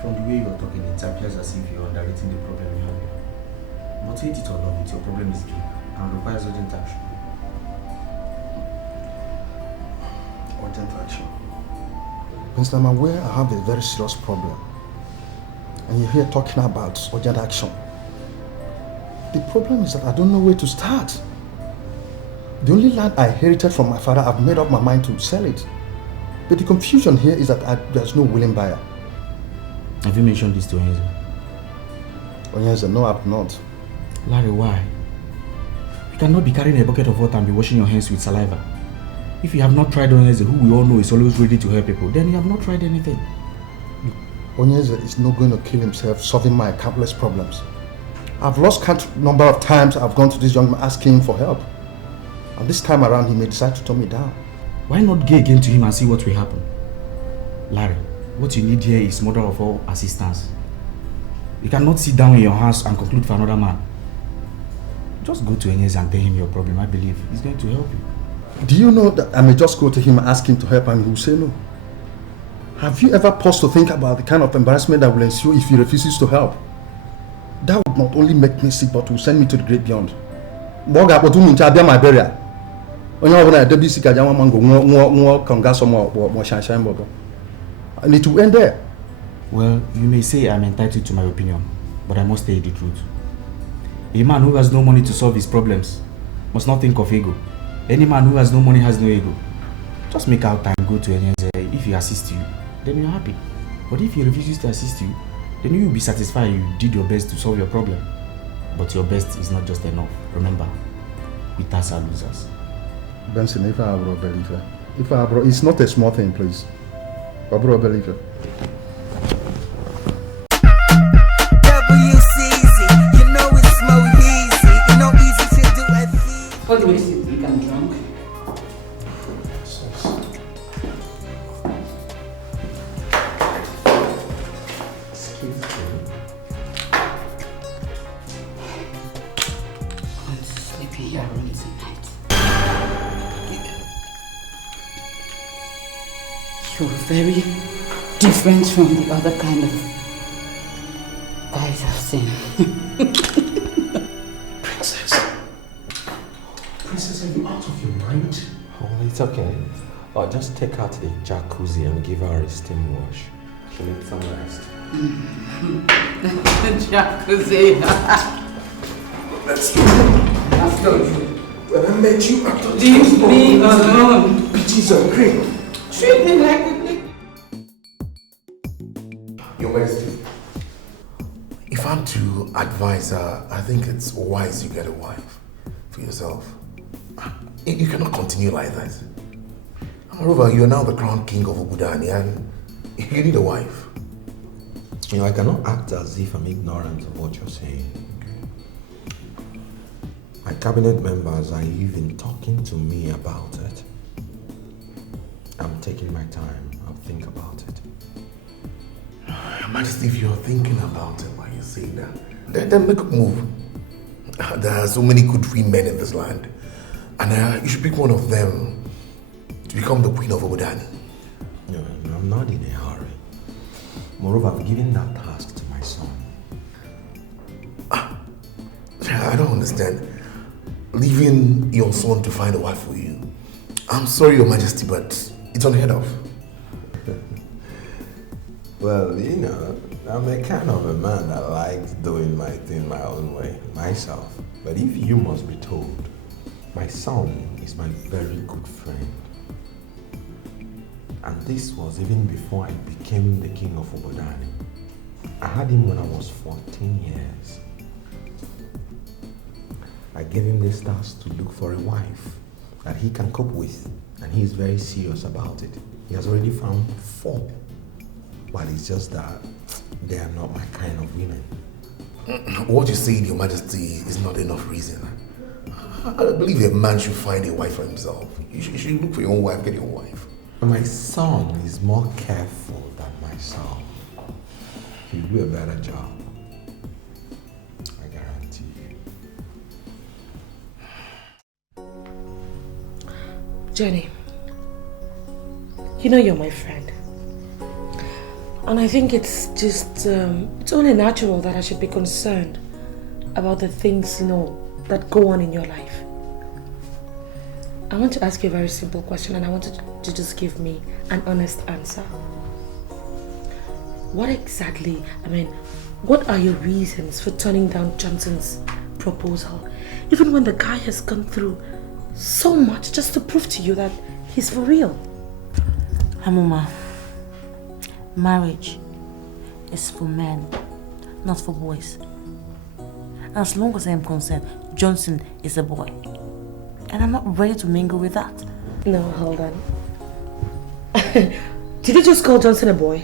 From the way you are talking, it appears as if you are underrating the problem you have here. But hate it or love it, your problem is big and requires urgent action. Urgent action? Mr. I'm aware I have a very serious problem. And you're here talking about urgent action. The problem is that I don't know where to start. The only land I inherited from my father, I've made up my mind to sell it. But the confusion here is that there's no willing buyer. Have you mentioned this to Onyeze? Onyeze, no, I've not. Larry, why? You cannot be carrying a bucket of water and be washing your hands with saliva. If you have not tried Onyeze, who we all know is always ready to help people, then you have not tried anything. Onyeze is not going to kill himself solving my countless problems. I've lost count number of times I've gone to this young man asking him for help. And this time around, he may decide to turn me down. Why not go again to him and see what will happen? Larry, what you need here is mother of all assistance. You cannot sit down in your house and conclude for another man. Just go to Onyeze and tell him your problem. I believe he's going to help you. Do you know that I may just go to him and ask him to help and he will say no? Have you ever paused to think about the kind of embarrassment that will ensue if he refuses to help? That would not only make me sick but will send me to the great beyond. My burial. And it will end there. Well, you may say I'm entitled to my opinion, but I must tell you the truth. A man who has no money to solve his problems must not think of ego. Any man who has no money has no ego. Just make out time, go to Onyeze. If he assists you, then you're happy. But if he refuses to assist you, then you will be satisfied you did your best to solve your problem. But your best is not just enough. Remember, winners are losers. Benson, if I were a believer, it's not a small thing, please. I brought a believer. What do you think? I'm drunk. Excuse me. I'm going to sleep in your room tonight. You're very different from the other kind of guys I've seen. Princess, are you out of your mind? Oh, it's okay. I'll just take her to the jacuzzi and give her a steam wash. She'll need some rest. Jacuzzi. Let's go. When I met you, I thought leave me alone. Peaches and cream. Treat me like a pig. Your Majesty, if I'm to advise her, I think it's wise you get a wife for yourself. You cannot continue like that. Moreover, you're now the crown king of Obudani and you need a wife. You know, I cannot act as if I'm ignorant of what you're saying. My cabinet members are even talking to me about it. I'm taking my time. I'll think about it. Your Majesty, if you're thinking about it while you're saying that, then make a move. There are so many good free men in this land. And you should pick one of them to become the queen of Obudani. No, I'm not in a hurry. Moreover, I've given that task to my son. I don't understand. Leaving your son to find a wife for you. I'm sorry, Your Majesty, but it's unheard of. Well, you know, I'm a kind of a man that likes doing my thing my own way, myself. But if you must be told, my son is my very good friend. And this was even before I became the king of Obodani. I had him when I was 14 years. I gave him this task to look for a wife that he can cope with, and he is very serious about it. He has already found 4. Well, it's just that they are not my kind of women. What you say, Your Majesty, is not enough reason. I believe a man should find a wife for himself. You should look for your own wife, get your own wife. My son is more careful than myself. He'll do a better job. I guarantee you. Jenny, you know you're my friend. And I think it's just, it's only natural that I should be concerned about the things, that go on in your life. I want to ask you a very simple question, and I want you to just give me an honest answer. What are your reasons for turning down Johnson's proposal? Even when the guy has gone through so much just to prove to you that he's for real. Hamuma, marriage is for men, not for boys. As long as I am concerned, Johnson is a boy. And I'm not ready to mingle with that. No, hold on. Did you just call Johnson a boy?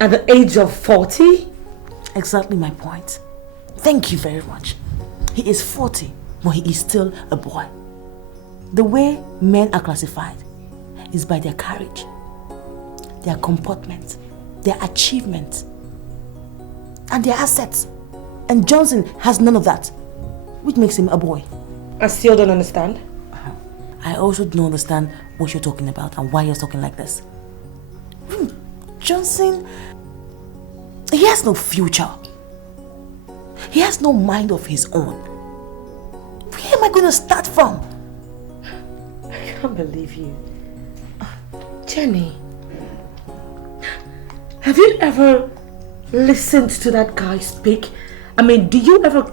At the age of 40? Exactly my point. Thank you very much. He is 40, but he is still a boy. The way men are classified is by their courage, their comportment, their achievement, and their assets. And Johnson has none of that, which makes him a boy. I still don't understand. I also don't understand what you're talking about and why you're talking like this. Johnson, he has no future. He has no mind of his own. Where am I going to start from? I can't believe you. Jenny, have you ever listened to that guy speak? I mean, do you ever,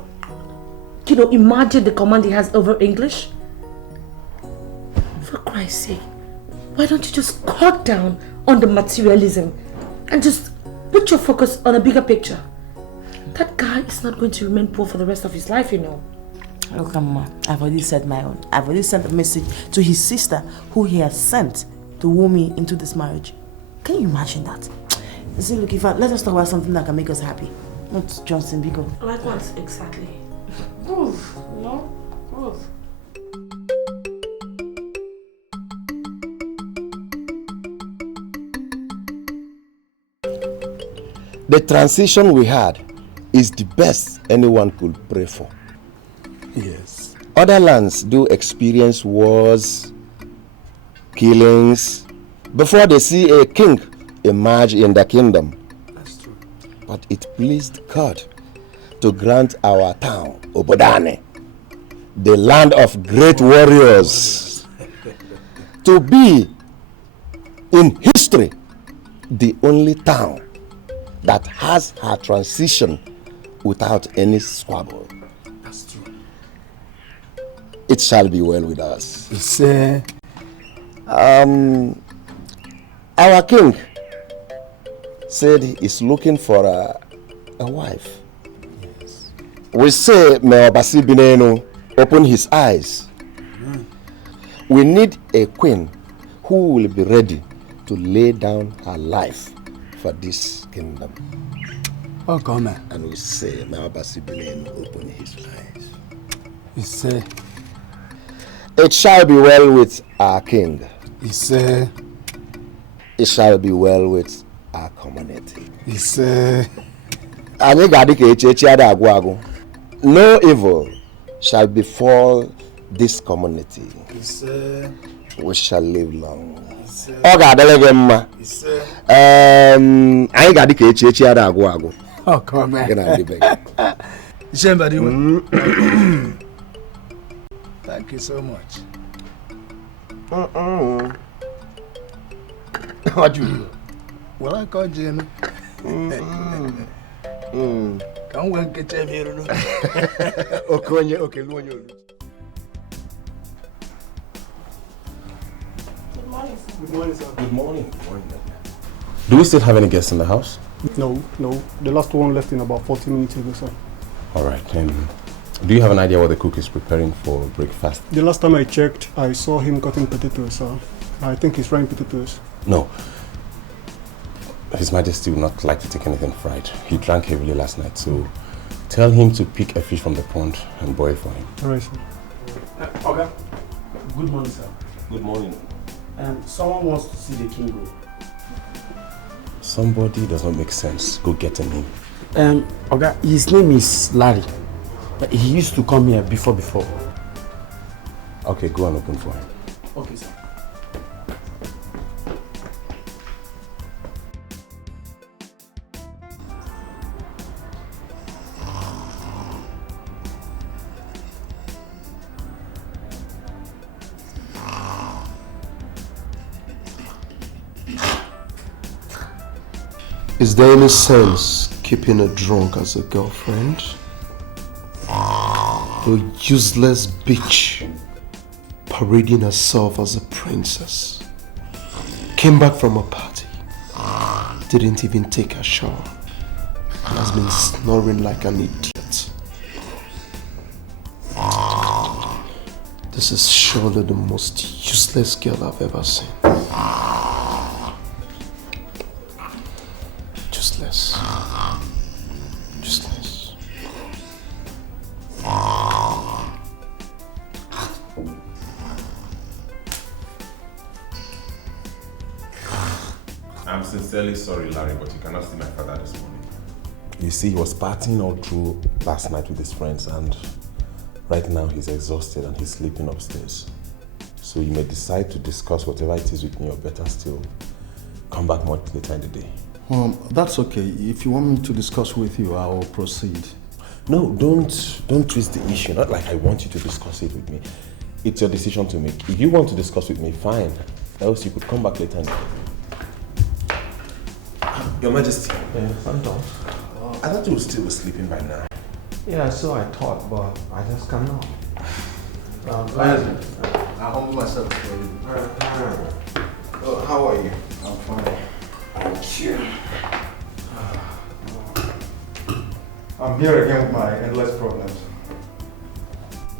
imagine the command he has over English? For Christ's sake, why don't you just cut down on the materialism and just put your focus on a bigger picture? That guy is not going to remain poor for the rest of his life, Look, Mama, I've already said my own. I've already sent a message to his sister who he has sent to woo me into this marriage. Can you imagine that? See, look, let us talk about something that can make us happy. Not Johnson, Biko. Like what exactly? Ruth, Ruth. The transition we had is the best anyone could pray for. Yes. Other lands do experience wars, killings, before they see a king emerge in the kingdom. That's true. But it pleased God to grant our town, Obodane, the land of great warriors, to be, in history, the only town that has her transition without any squabble. That's true. It shall be well with us. Say, our king said he is looking for a wife. yes. We say, may Obasi Binenu open his eyes. We need a queen who will be ready to lay down her life for this kingdom. Oh, come on. And we say, may Obasi Binenu open his eyes. You say, It shall be well with our king. you say, It shall be well with our community. you say, Anyị ga-adị ka echi ada agwụ agwụ. No evil shall befall this community. you say, We shall live long. Ọ ga-adịrị gị mma. you say. Anyị ga-adị ka echi ada agwụ agwụ. Oh, come on. Gị na ndị be gị. Somebody. Thank you so much. What do you do? Well, I called you. Come on, get your hair. Okonye, okay, Luonyo. Good morning, sir. Good morning, sir. Good morning. Do we still have any guests in the house? No. The last one left in about 40 minutes ago, sir. All right. Do you have an idea what the cook is preparing for breakfast? The last time I checked, I saw him cutting potatoes, sir. I think he's frying potatoes. No. His Majesty will not like to take anything fried. He drank heavily last night, so tell him to pick a fish from the pond and boil for him. All right, sir. Okay. Good morning, sir. Good morning. Someone wants to see the king. Somebody does not make sense. Go get him in. Okay, his name is Larry. He used to come here before. Okay, go and open for him. Okay, sir. Is there any sense keeping a drunk as a girlfriend? A useless bitch parading herself as a princess. Came back from a party. Didn't even take a shower. And has been snoring like an idiot. This is surely the most useless girl I've ever seen. Useless. Useless. I'm sincerely sorry, Larry, but you cannot see my father this morning. You see, he was partying all through last night with his friends, and right now he's exhausted and he's sleeping upstairs. So you may decide to discuss whatever it is with me, or better still, come back much later in the day. That's okay. If you want me to discuss with you, I will proceed. No, don't twist the issue. Not like I want you to discuss it with me. It's your decision to make. If you want to discuss with me, fine. Else you could come back later in the day. Your Majesty. Yes, I'm done. I thought you would still be sleeping by now. Yeah, so I thought, but I just cannot. I humble myself for you. Oh, how are you? I'm fine. Thank you. I'm here again with my endless problems.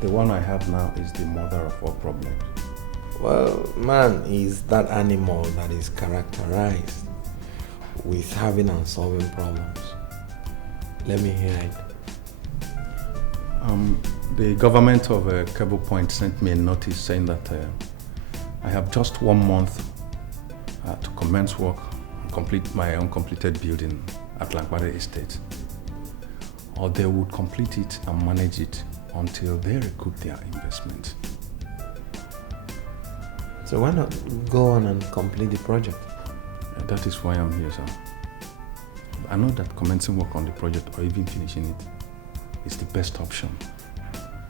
The one I have now is the mother of all problems. Well, man is that animal that is characterized with having and solving problems. Let me hear it. The government of Cable Point sent me a notice saying that I have just 1 month to commence work and complete my uncompleted building at Langbade Estate. Or they would complete it and manage it until they recoup their investment. So why not go on and complete the project? That is why I'm here, sir. I know that commencing work on the project or even finishing it is the best option.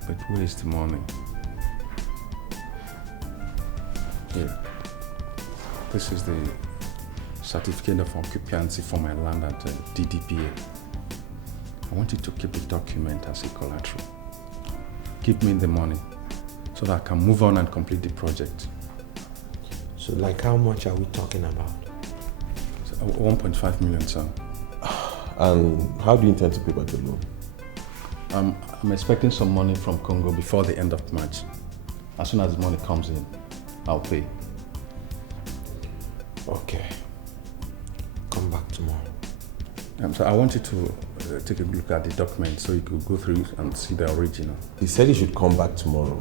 But where is the money? Here. This is the certificate of occupancy for my land at DDPA. I want you to keep the document as a collateral. Give me the money so that I can move on and complete the project. So like how much are we talking about? 1.5 million, sir. And how do you intend to pay back the loan? I'm expecting some money from Congo before the end of March. As soon as the money comes in, I'll pay. Okay. Come back tomorrow. So I want you to take a look at the document so you could go through it and see the original. He said he should come back tomorrow.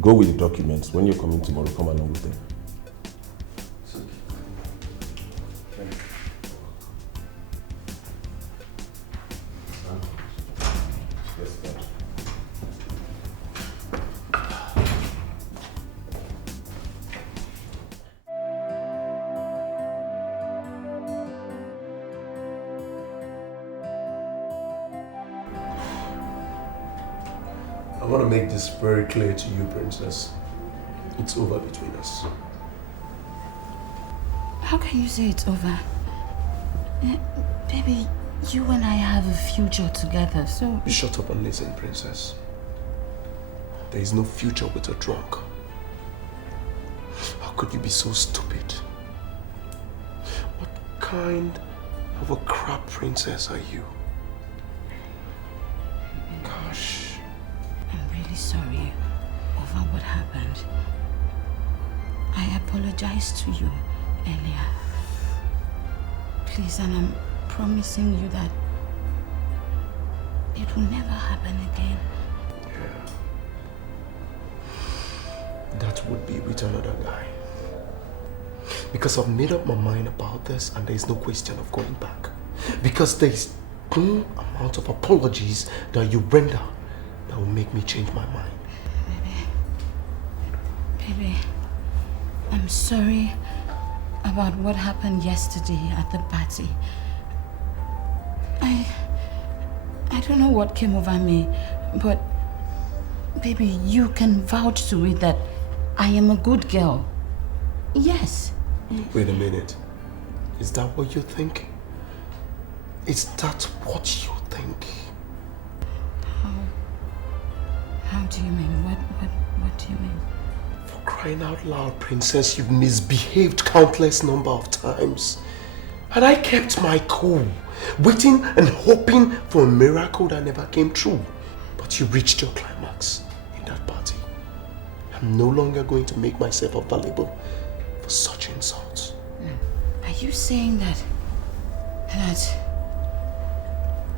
Go with the documents. When you're coming tomorrow, come along with them. I want to make this very clear to you, Princess. It's over between us. How can you say it's over? Baby, you and I have a future together, so... Shut up and listen, Princess. There is no future with a drunk. How could you be so stupid? What kind of a crap princess are you? Gosh. I'm really sorry over what happened. I apologized to you earlier. Please, and I'm promising you that it will never happen again. Yeah. That would be with another guy. Because I've made up my mind about this and there is no question of going back. Because there is no amount of apologies that you render that will make me change my mind. Baby, I'm sorry about what happened yesterday at the party. I don't know what came over me, but baby, you can vouch to it that I am a good girl. Yes. Wait a minute. Is that what you think? Is that what you think? How do you mean? What do you mean? For crying out loud, Princess, you've misbehaved countless number of times. And I kept my cool, waiting and hoping for a miracle that never came true. But you reached your climax in that party. I'm no longer going to make myself available for such insults. Are you saying that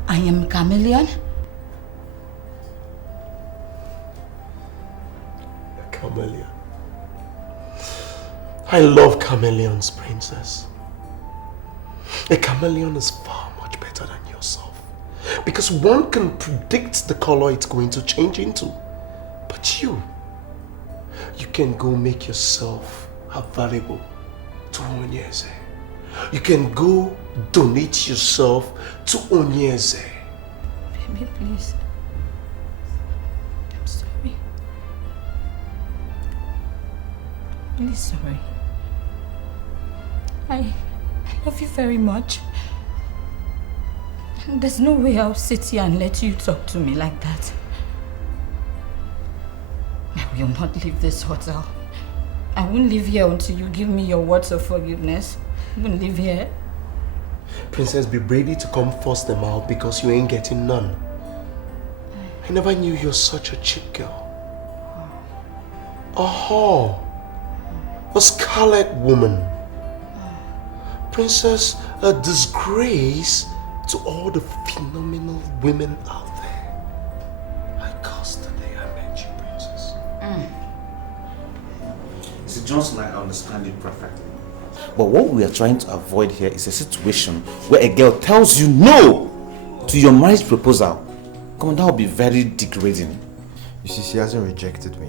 I am a chameleon? A chameleon. I love chameleons, Princess. A chameleon is far much better than yourself. Because one can predict the color it's going to change into. But you can go make yourself available to Onyeze. You can go donate yourself to Onyeze. Baby, please. I'm sorry. Really sorry. I love you very much. There's no way I'll sit here and let you talk to me like that. I will not leave this hotel. I won't leave here until you give me your words of forgiveness. I won't leave here. Princess, be ready to come force them out because you ain't getting none. I never knew you're such a cheap girl. A whore. A scarlet woman. Princess, a disgrace to all the phenomenal women out there. I cursed the day I met you, Princess. Mr. Johnson, I understand you perfectly. But what we are trying to avoid here is a situation where a girl tells you no to your marriage proposal. Come on, that would be very degrading. You see, she hasn't rejected me.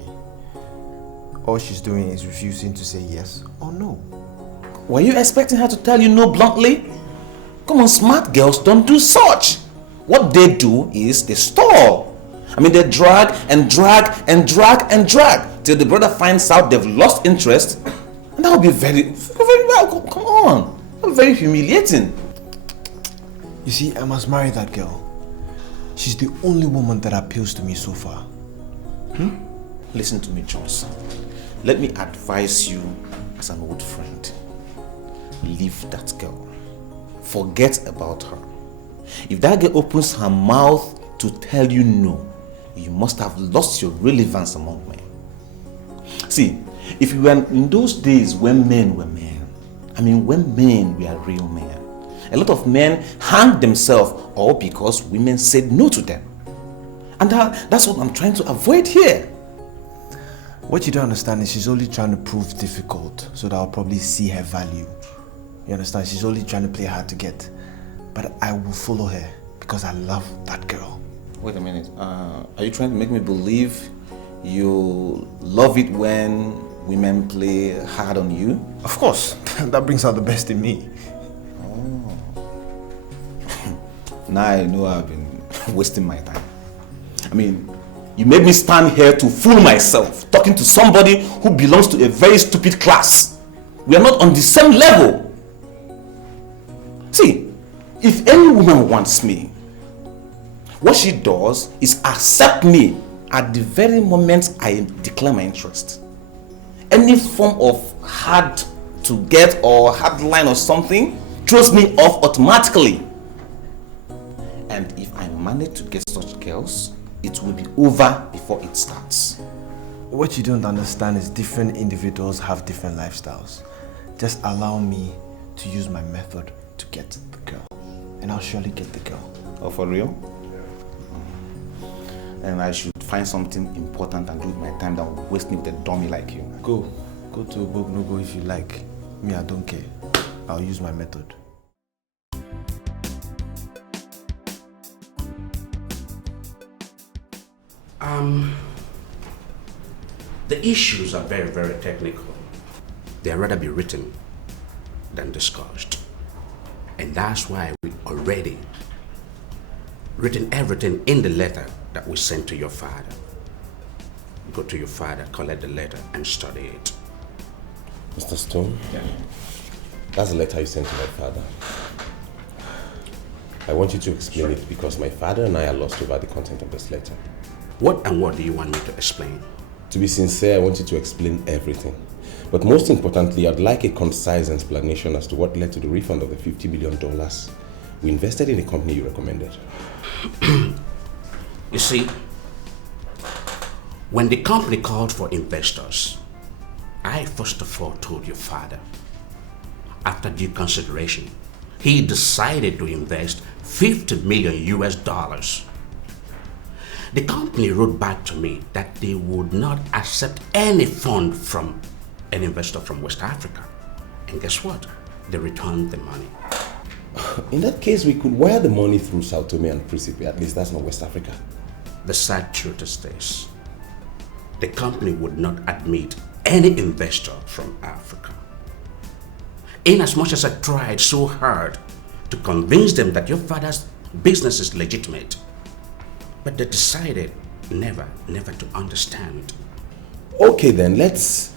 All she's doing is refusing to say yes or no. Were you expecting her to tell you no bluntly? Come on, smart girls don't do such. What they do is they stall. I mean, they drag and drag and drag and drag till the brother finds out they've lost interest. And that would be very well. Come on. That would be very humiliating. You see, I must marry that girl. She's the only woman that appeals to me so far. Listen to me, Johnson. Let me advise you as an old friend. Leave that girl. Forget about her. If that girl opens her mouth to tell you no, you must have lost your relevance among men. See, if you were in those days when men were men, I mean when men were real men, a lot of men hanged themselves all because women said no to them. And that's what I'm trying to avoid here. What you don't understand is she's only trying to prove difficult so that I'll probably see her value. You understand? She's only trying to play hard to get. But I will follow her because I love that girl. Wait a minute. Are you trying to make me believe you love it when women play hard on you? Of course. That brings out the best in me. Oh. Now I know I've been wasting my time. I mean, you made me stand here to fool myself, talking to somebody who belongs to a very stupid class. We are not on the same level. See, if any woman wants me, what she does is accept me at the very moment I declare my interest. Any form of hard to get or hard line or something throws me off automatically. And if I manage to get such girls, it will be over before it starts. What you don't understand is different individuals have different lifestyles. Just allow me to use my method to get the girl. And I'll surely get the girl. Oh, for real? And I should find something important and do with my time that will waste me with a dummy like you. Go to Obog no go if you like. Me, I don't care. I'll use my method. The issues are very, very technical. They'd rather be written than discussed. And that's why we already written everything in the letter that we sent to your father. Go to your father, collect the letter, and study it. Mr. Stone? Yeah. That's the letter you sent to my father. I want you to explain it because my father and I are lost over the content of this letter. What do you want me to explain? To be sincere, I want you to explain everything. But most importantly, I'd like a concise explanation as to what led to the refund of the $50 million we invested in a company you recommended. You see, when the company called for investors, I first of all told your father, after due consideration, he decided to invest $50 million US. The company wrote back to me that they would not accept any fund from an investor from West Africa. And guess what? They returned the money. In that case, we could wire the money through Sao Tome and Principe. At least that's not West Africa. The sad truth is this. The company would not admit any investor from Africa. In as much as I tried so hard to convince them that your father's business is legitimate, but they decided never to understand. Okay then, let's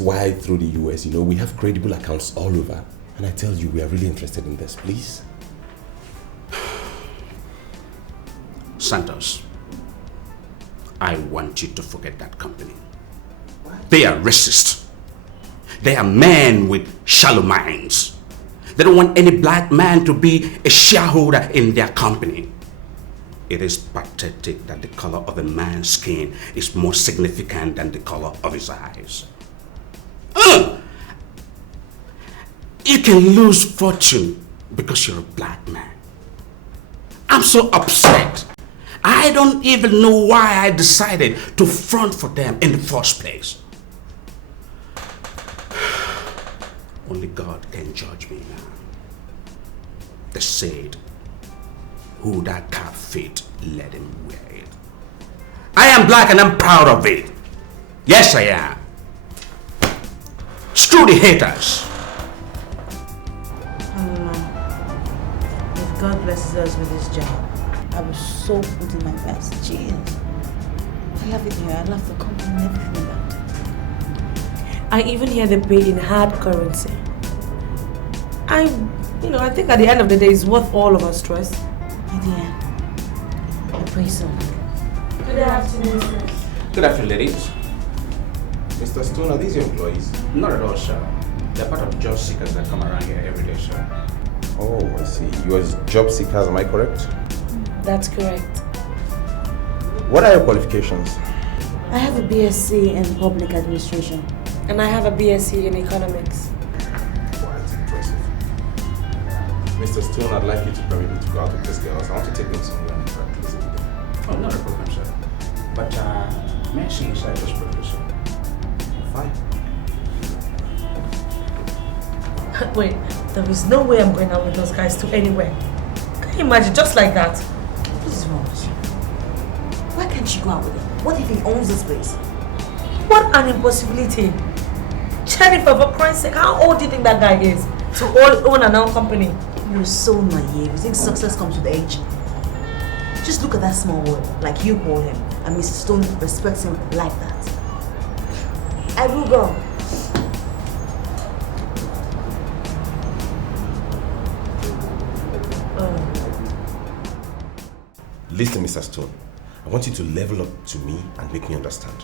wire through the US. You know, we have credible accounts all over. And I tell you, we are really interested in this, please. Santos, I want you to forget that company. They are racist. They are men with shallow minds. They don't want any black man to be a shareholder in their company. It is pathetic that the color of a man's skin is more significant than the color of his eyes. You can lose fortune because you're a black man. I'm so upset. I don't even know why I decided to front for them in the first place. Only God can judge me now. They said, who that cap fit, let him wear it. I am black and I'm proud of it. Yes, I am. Screw the haters. If God blesses us with this job, I will so put in my best. Jeez. I love it here. I love the company and everything about it. I even hear they pay in hard currency. I think at the end of the day, it's worth all of our stress. My dear, I pray so. Good afternoon, sir. Good afternoon, ladies. Mr. Stone, are these your employees? Not at all, sir. They're part of the job seekers that come around here every day, sir. Oh, I see. You are job seekers, am I correct? That's correct. What are your qualifications? I have a BSc in Public Administration. And I have a BSc in Economics. Quite impressive. Mr. Stone, I'd like you to permit me to go out with these girls. I want to take them somewhere and practice with them. Oh, not a problem, sir. But, may I see inside this producer? Fine. Wait, there is no way I'm going out with those guys to anywhere. Can you imagine, just like that? What is wrong with you? Why can't you go out with him? What if he owns this place? What an impossibility. Jennifer, for Christ's sake, how old do you think that guy is to own an own company? You're so naive. You think success comes with age? Just look at that small world, like you call him, and Mrs. Stone respects him like that. I will go. Listen, Mr. Stone. I want you to level up to me and make me understand.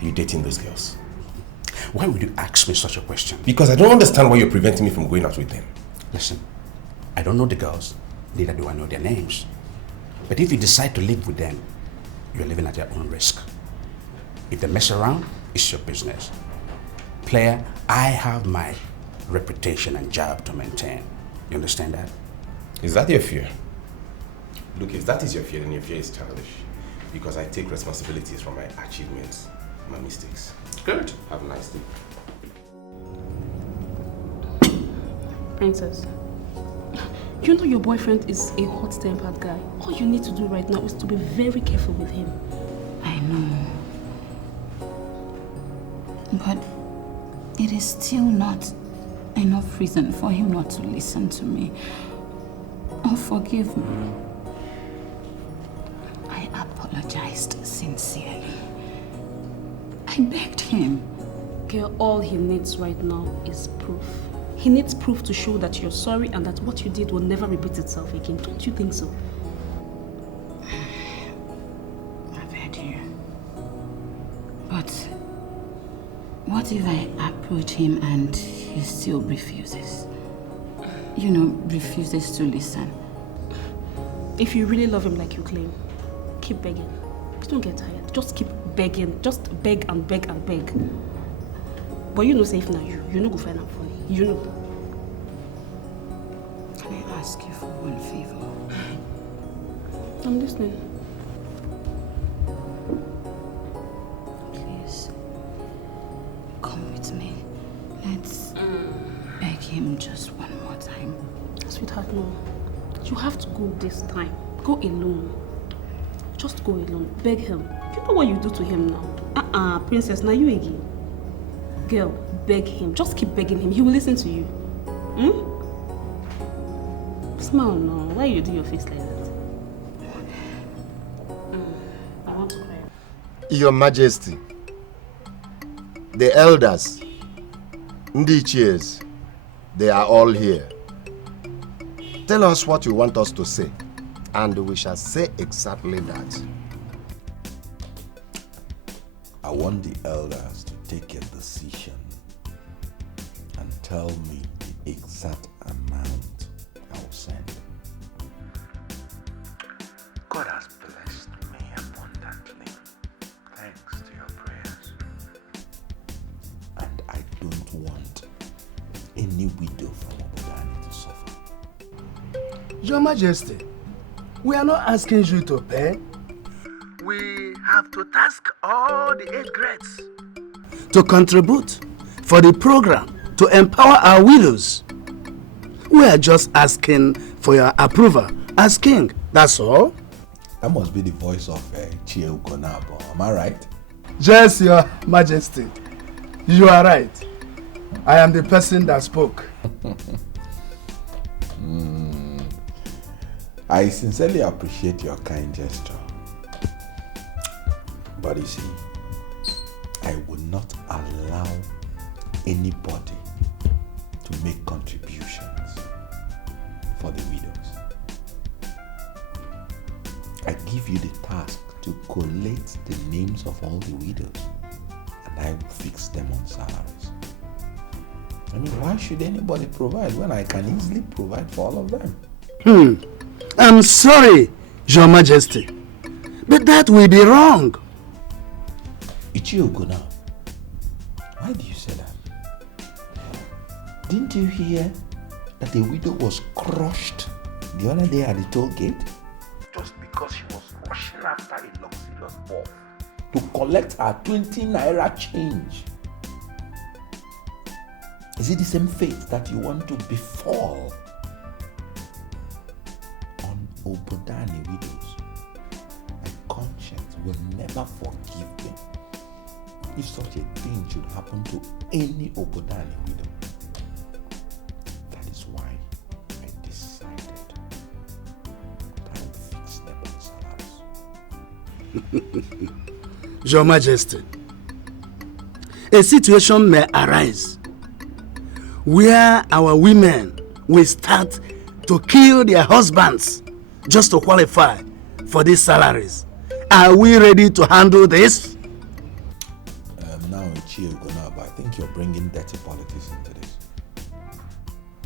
Are you dating those girls? Why would you ask me such a question? Because I don't understand why you're preventing me from going out with them. Listen, I don't know the girls, neither do I know their names. But if you decide to live with them, you're living at your own risk. If they mess around, it's your business. Player, I have my reputation and job to maintain. You understand that? Is that your fear? Look, if that is your fear, then your fear is childish. Because I take responsibilities for my achievements, my mistakes. Good. Have a nice day. Princess, you know your boyfriend is a hot-tempered guy. All you need to do right now is to be very careful with him. I know. But it is still not enough reason for him not to listen to me or forgive me. I apologized sincerely. I begged him. Girl, all he needs right now is proof. He needs proof to show that you're sorry and that what you did will never repeat itself again. Don't you think so? I've heard you. But what if I approach him and he still refuses? You know, refuses to listen. If you really love him like you claim, keep begging. Don't get tired. Just keep begging. Just beg and beg and beg. But you know safe now, you know go find out funny. You know. Can I ask you for one favor? I'm listening. Please, come with me. Let's beg him just one more time. Sweetheart, no. You have to go this time. Go alone. Just go alone. Beg him. You know what you do to him now? Princess, now you again. Girl, beg him. Just keep begging him. He will listen to you. Smile now. Why you do your face like that? I want to cry. Your Majesty, the elders, Ndichies, they are all here. Tell us what you want us to say, and we shall say exactly that. I want the elders to take a decision and tell me the exact amount I will send. God has blessed me abundantly, thanks to your prayers. And I don't want any widow from Obodani to suffer. Your Majesty, we are not asking you to pay. We have to task all the 8 grades to contribute for the program to empower our widows. We are just asking for your approval as king, that's all. That must be the voice of Chie Ugonabo, am I right? Yes, Your Majesty, you are right. I am the person that spoke. I sincerely appreciate your kind gesture. But you see, I will not allow anybody to make contributions for the widows. I give you the task to collate the names of all the widows, and I will fix them on salaries. I mean, why should anybody provide when I can easily provide for all of them? I'm sorry, Your Majesty, but that will be wrong. Ichioguna, why do you say that? Didn't you hear that a widow was crushed the other day at the toll gate? Just because she was rushing after a luxurious ball to collect her 20 naira change. Is it the same fate that you want to befall on Obodani widows? My conscience will never forgive me if such a thing should happen to any Obodani widow. That is why I decided that I would fix them on salaries. Your Majesty, a situation may arise where our women will start to kill their husbands just to qualify for these salaries. Are we ready to handle this? Now, I think you're bringing dirty politics into this.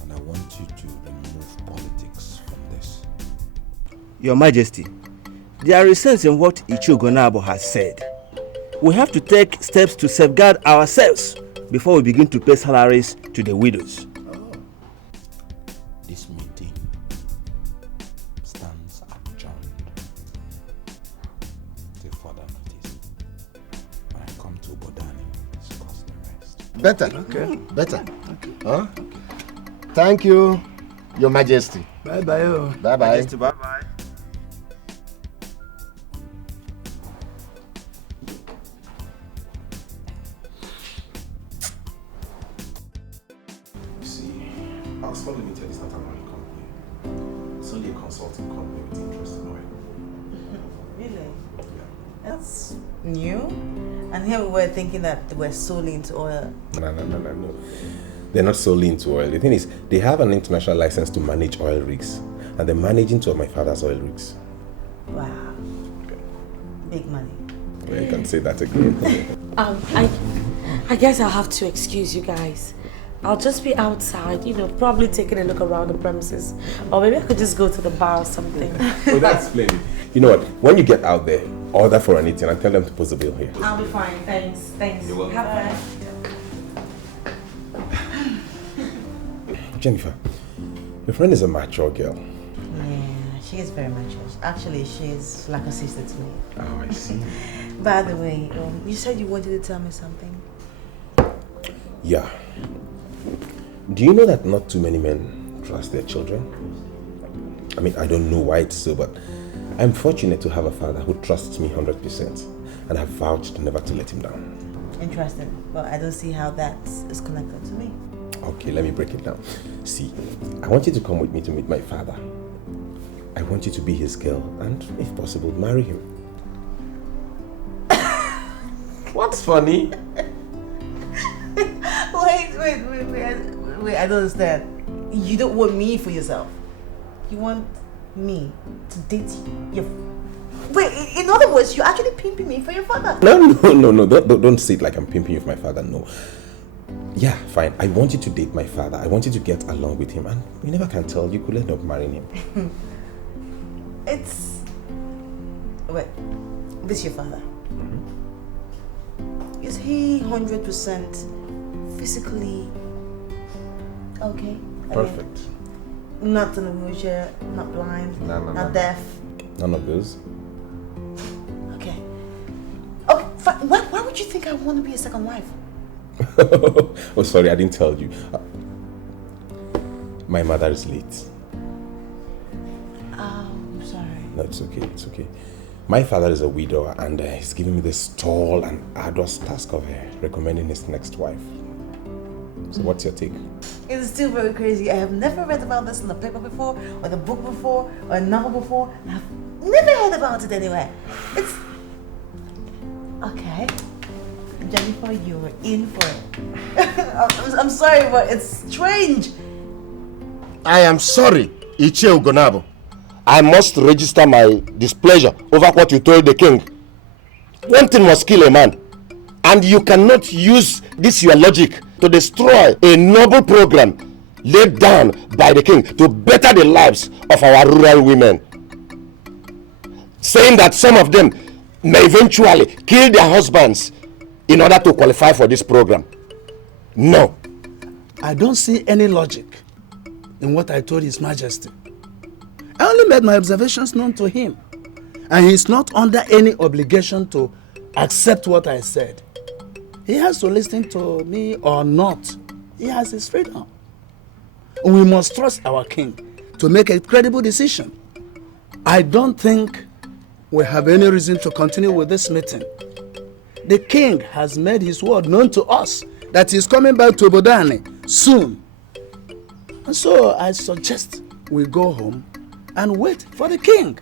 And I want you to remove politics from this. Your Majesty, there is sense in what Ichiogonabo has said. We have to take steps to safeguard ourselves before we begin to pay salaries to the widows. This means Better. Okay. Better. Huh? Thank you, Your Majesty. Bye-bye. Bye-bye. Bye-bye. Oxford Limited is not an oil company. It's only a consulting company with interest in oil. Really? Yeah. That's new. And here we were thinking that they were solely into oil. No. They're not solely into oil. The thing is, they have an international license to manage oil rigs. And they're managing two of my father's oil rigs. Wow. Okay. Big money. Well, you can say that again. I guess I'll have to excuse you guys. I'll just be outside, probably taking a look around the premises. Or maybe I could just go to the bar or something. Oh, that's splendid. You know what? When you get out there, order for anything and tell them to post the bill here. I'll be fine. Thanks. You're welcome. Have fun. Jennifer, your friend is a mature girl. Yeah, she is very mature. Actually, she's like a sister to me. Oh, I see. By the way, you said you wanted to tell me something. Yeah. Do you know that not too many men trust their children? I mean, I don't know why it's so, but I'm fortunate to have a father who trusts me 100% and I've vowed never to let him down. Interesting. Well, I don't see how that is connected to me. Okay, let me break it down. See, I want you to come with me to meet my father. I want you to be his girl and, if possible, marry him. What's funny? Wait, I don't understand. You don't want me for yourself. You want me to date your... Wait, in other words, you're actually pimping me for your father? No. Don't say it like I'm pimping you for my father, no. Yeah, fine. I want you to date my father. I want you to get along with him and you never can tell. You could end up marrying him. It's... Wait, this is your father? Mm-hmm. Is he 100% physically okay? Perfect. I mean, not in a wheelchair, not blind, not deaf? None of those. Okay. Okay, fine. Why would you think I want to be a second wife? Oh, sorry, I didn't tell you. My mother is late. I'm sorry. No, it's okay. My father is a widower and he's giving me this tall and arduous task of recommending his next wife. So what's your take? It's still very crazy. I have never read about this in the paper before, or the book before, or a novel before. I've never heard about it anywhere. It's... Okay. Jennifer, you were in for it. I'm sorry, but it's strange. I am sorry, Ichie Ugonabo. I must register my displeasure over what you told the king. One thing must kill a man. And you cannot use this your logic to destroy a noble program laid down by the king to better the lives of our rural women. Saying that some of them may eventually kill their husbands in order to qualify for this program. No. I don't see any logic in what I told His Majesty. I only made my observations known to him. And he's not under any obligation to accept what I said. He has to listen to me or not. He has his freedom. We must trust our king to make a credible decision. I don't think we have any reason to continue with this meeting. The king has made his word known to us that he's coming back to Bodani soon. And so I suggest we go home and wait for the king.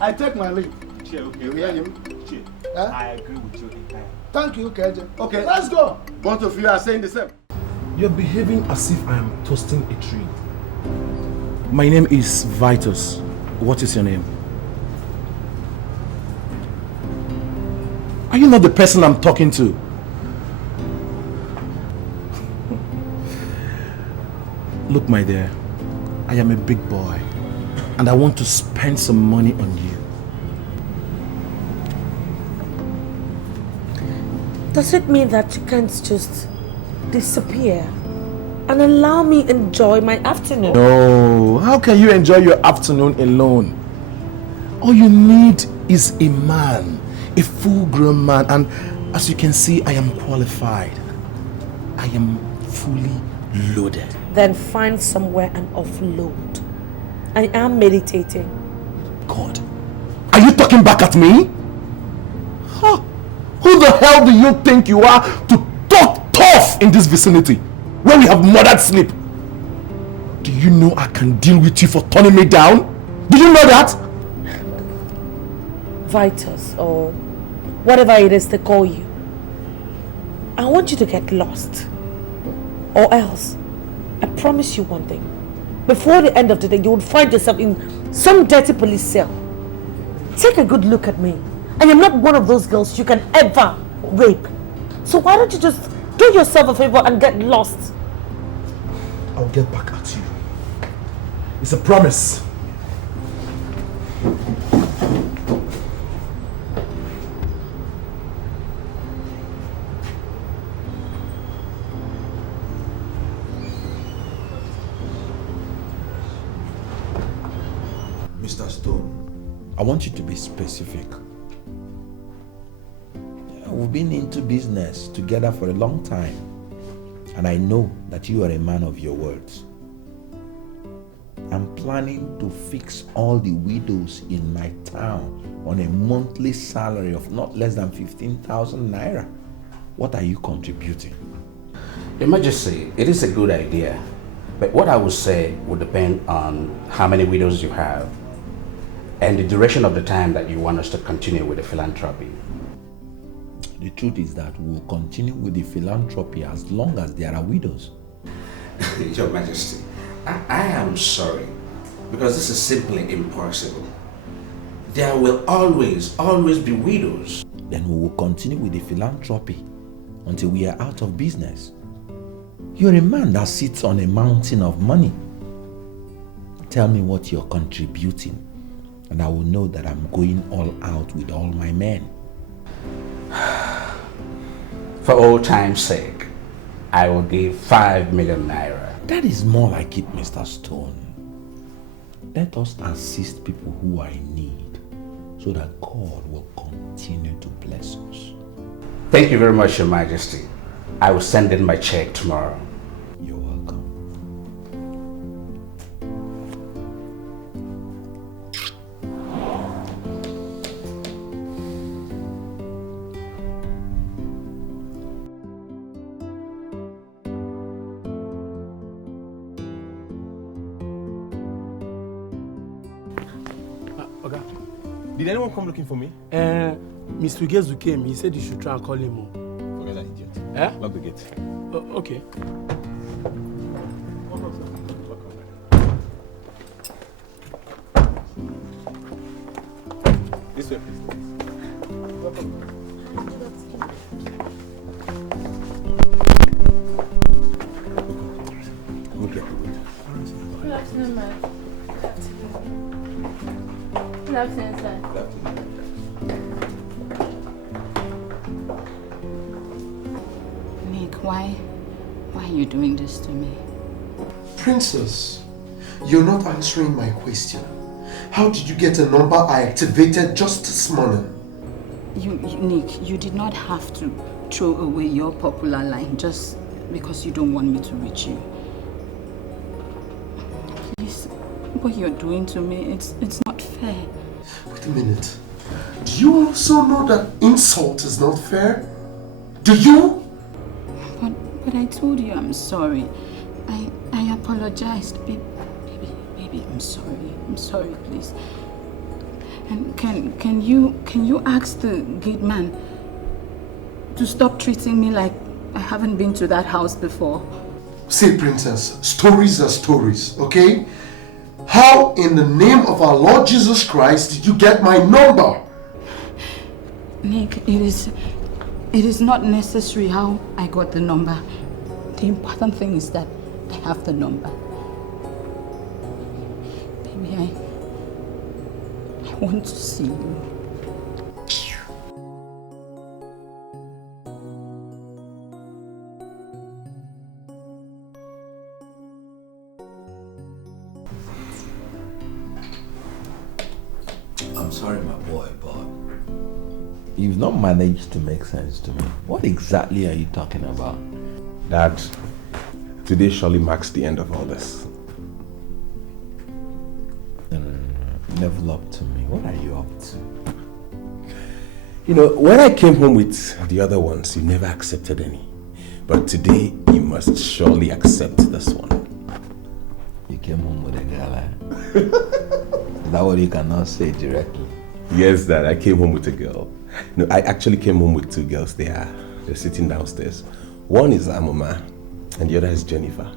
I take my leave. You hear him? Huh? I agree with you entirely. Thank you, KJ. Okay, let's go. Both of you are saying the same. You're behaving as if I am toasting a tree. My name is Vitus. What is your name? Are you not the person I'm talking to? Look, my dear, I am a big boy and I want to spend some money on you. Does it mean that you can't just disappear and allow me enjoy my afternoon? No, how can you enjoy your afternoon alone? All you need is a man, a full-grown man, and as you can see, I am qualified. I am fully loaded. Then find somewhere and offload. I am meditating. God, are you talking back at me? Huh? Who the hell do you think you are to talk tough in this vicinity where we have murdered sleep? Do you know I can deal with you for turning me down? Do you know that? Vitus, or whatever it is they call you. I want you to get lost. Or else, I promise you one thing. Before the end of the day, you will find yourself in some dirty police cell. Take a good look at me. I am not one of those girls you can ever rape. So why don't you just do yourself a favor and get lost? I'll get back at you. It's a promise. Mr. Stone, I want you to be specific. We've been into business together for a long time, and I know that you are a man of your words. I'm planning to fix all the widows in my town on a monthly salary of not less than 15,000 naira. What are you contributing? Your Majesty, it is a good idea, but what I would say would depend on how many widows you have and the duration of the time that you want us to continue with the philanthropy. The truth is that we'll continue with the philanthropy as long as there are widows. Your Majesty, I am sorry, because this is simply impossible. There will always be widows. Then we will continue with the philanthropy until we are out of business. You're a man that sits on a mountain of money. Tell me what you're contributing, and I will know that I'm going all out with all my men. For old time's sake, I will give 5 million naira. That is more like it, Mr. Stone. Let us assist people who are in need so that God will continue to bless us. Thank you very much, Your Majesty. I will send in my check tomorrow. You're welcome. Did anyone come looking for me? Mr. Gezu came. He said you should try and call him. Forget that idiot. Eh? Lock the gate. Okay. This way, please. Welcome. Good afternoon, ma'am. Good afternoon, sir. Good afternoon. Nick, why are you doing this to me? Princess, you're not answering my question. How did you get a number I activated just this morning? Nick, you did not have to throw away your popular line just because you don't want me to reach you. Please, what you're doing to me, it's not fair. Wait a minute. Do you also know that insult is not fair? Do you? But I told you I'm sorry. I apologized. Baby, I'm sorry. I'm sorry, please. And can you ask the gate man to stop treating me like I haven't been to that house before? See, Princess, stories are stories, okay? How in the name of our Lord Jesus Christ did you get my number? Nick, it is not necessary how I got the number. The important thing is that I have the number. Baby, I want to see you. I'm sorry, my boy, but you've not managed to make sense to me. What exactly are you talking about? Dad, today surely marks the end of all this. Level up to me. What are you up to? You know, when I came home with the other ones, you never accepted any. But today, you must surely accept this one. You came home with a girl, eh? Is that what you cannot say directly? Yes, Dad, I came home with a girl. No, I actually came home with 2 girls. They're sitting downstairs. One is Amoma, and the other is Jennifer.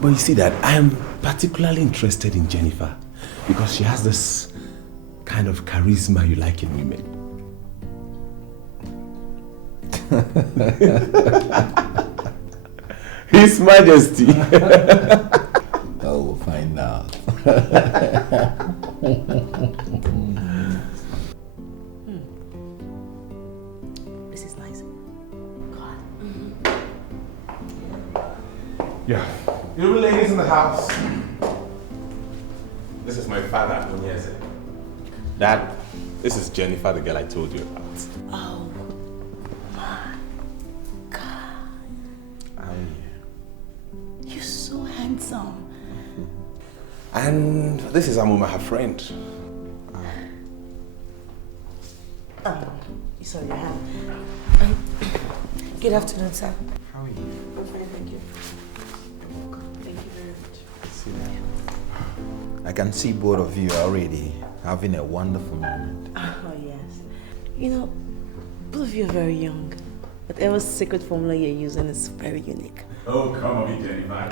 But you see that I am particularly interested in Jennifer because she has this kind of charisma you like in women. His Majesty. Oh, we'll find out. This is nice. God. Yeah. You ladies in the house. This is my father, Onyeze. Dad, this is Jennifer, the girl I told you about. Oh my God. You're so handsome. And this is Amuma, her friend. You saw your hand. Good afternoon, sir. How are you? I'm fine, thank you. Thank you very much. I can see both of you already having a wonderful moment. Oh, yes. You know, both of you are very young. Whatever secret formula you're using is very unique. Oh, come on, Jennifer.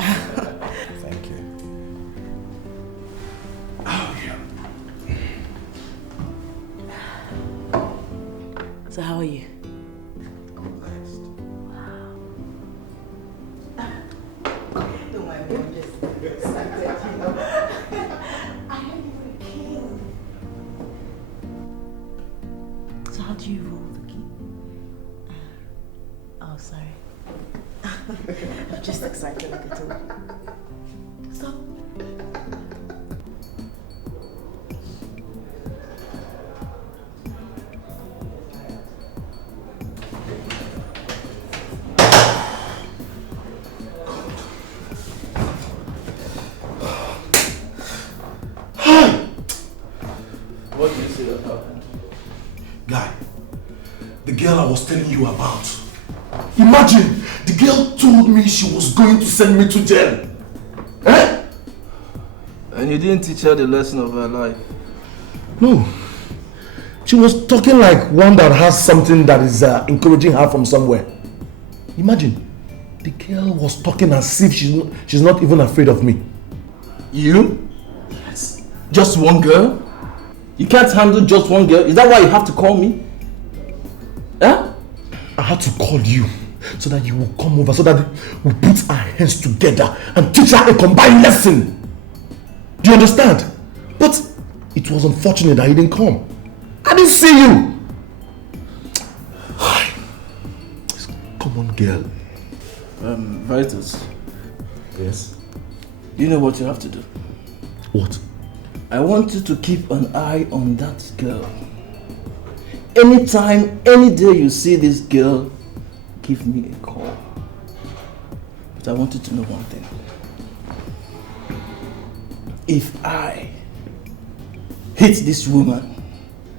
Thank you. Oh, yeah. So how are you? Don't mind me, I'm just excited, you know. I am even king. So how do you roll the key? Oh, sorry. I'm just excited like a toad. Stop. What do you say that happened? Guy, the girl I was telling you about. Imagine, the girl told me she was going to send me to jail. Eh? And you didn't teach her the lesson of her life? No. She was talking like one that has something that is encouraging her from somewhere. Imagine, the girl was talking as if she's not even afraid of me. You? Yes. Just one girl? You can't handle just one girl? Is that why you have to call me? Huh? I had to call you so that you will come over, so that we put our hands together and teach her a combined lesson. Do you understand? But it was unfortunate that you didn't come. I didn't see you. Come on, girl. Vitus. Yes? You know what you have to do? What? I want you to keep an eye on that girl. Anytime, any day you see this girl, give me a call. But I want you to know one thing. If I hit this woman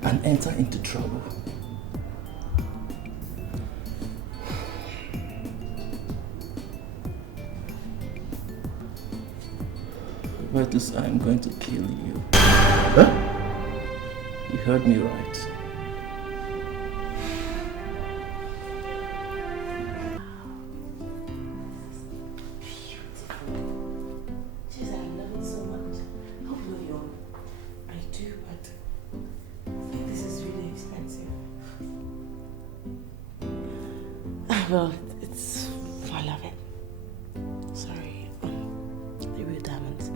and enter into trouble, Vitus, I'm going to kill you. Huh? You heard me right. Well, it's I love it. Sorry, the real diamonds.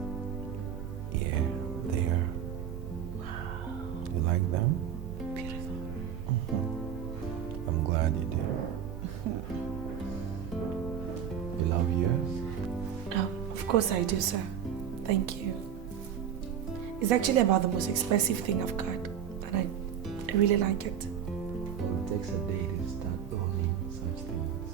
Yeah, they are. Wow. You like them? Beautiful. I'm glad you do. You love yours? Oh, of course I do, sir. Thank you. It's actually about the most expensive thing I've got, and I really like it. Well, it takes a day to start owning such things.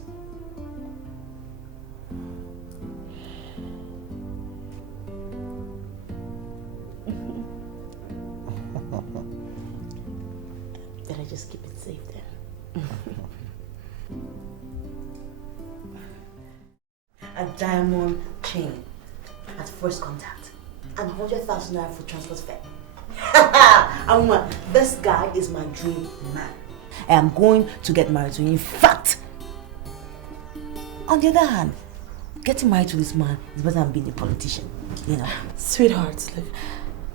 better just keep it safe then. A diamond chain at first contact and 100,000 naira for transport fare. This guy is my dream man. I am going to get married to him. In fact, on the other hand, getting married to this man is better than being a politician, you know. Sweetheart, look,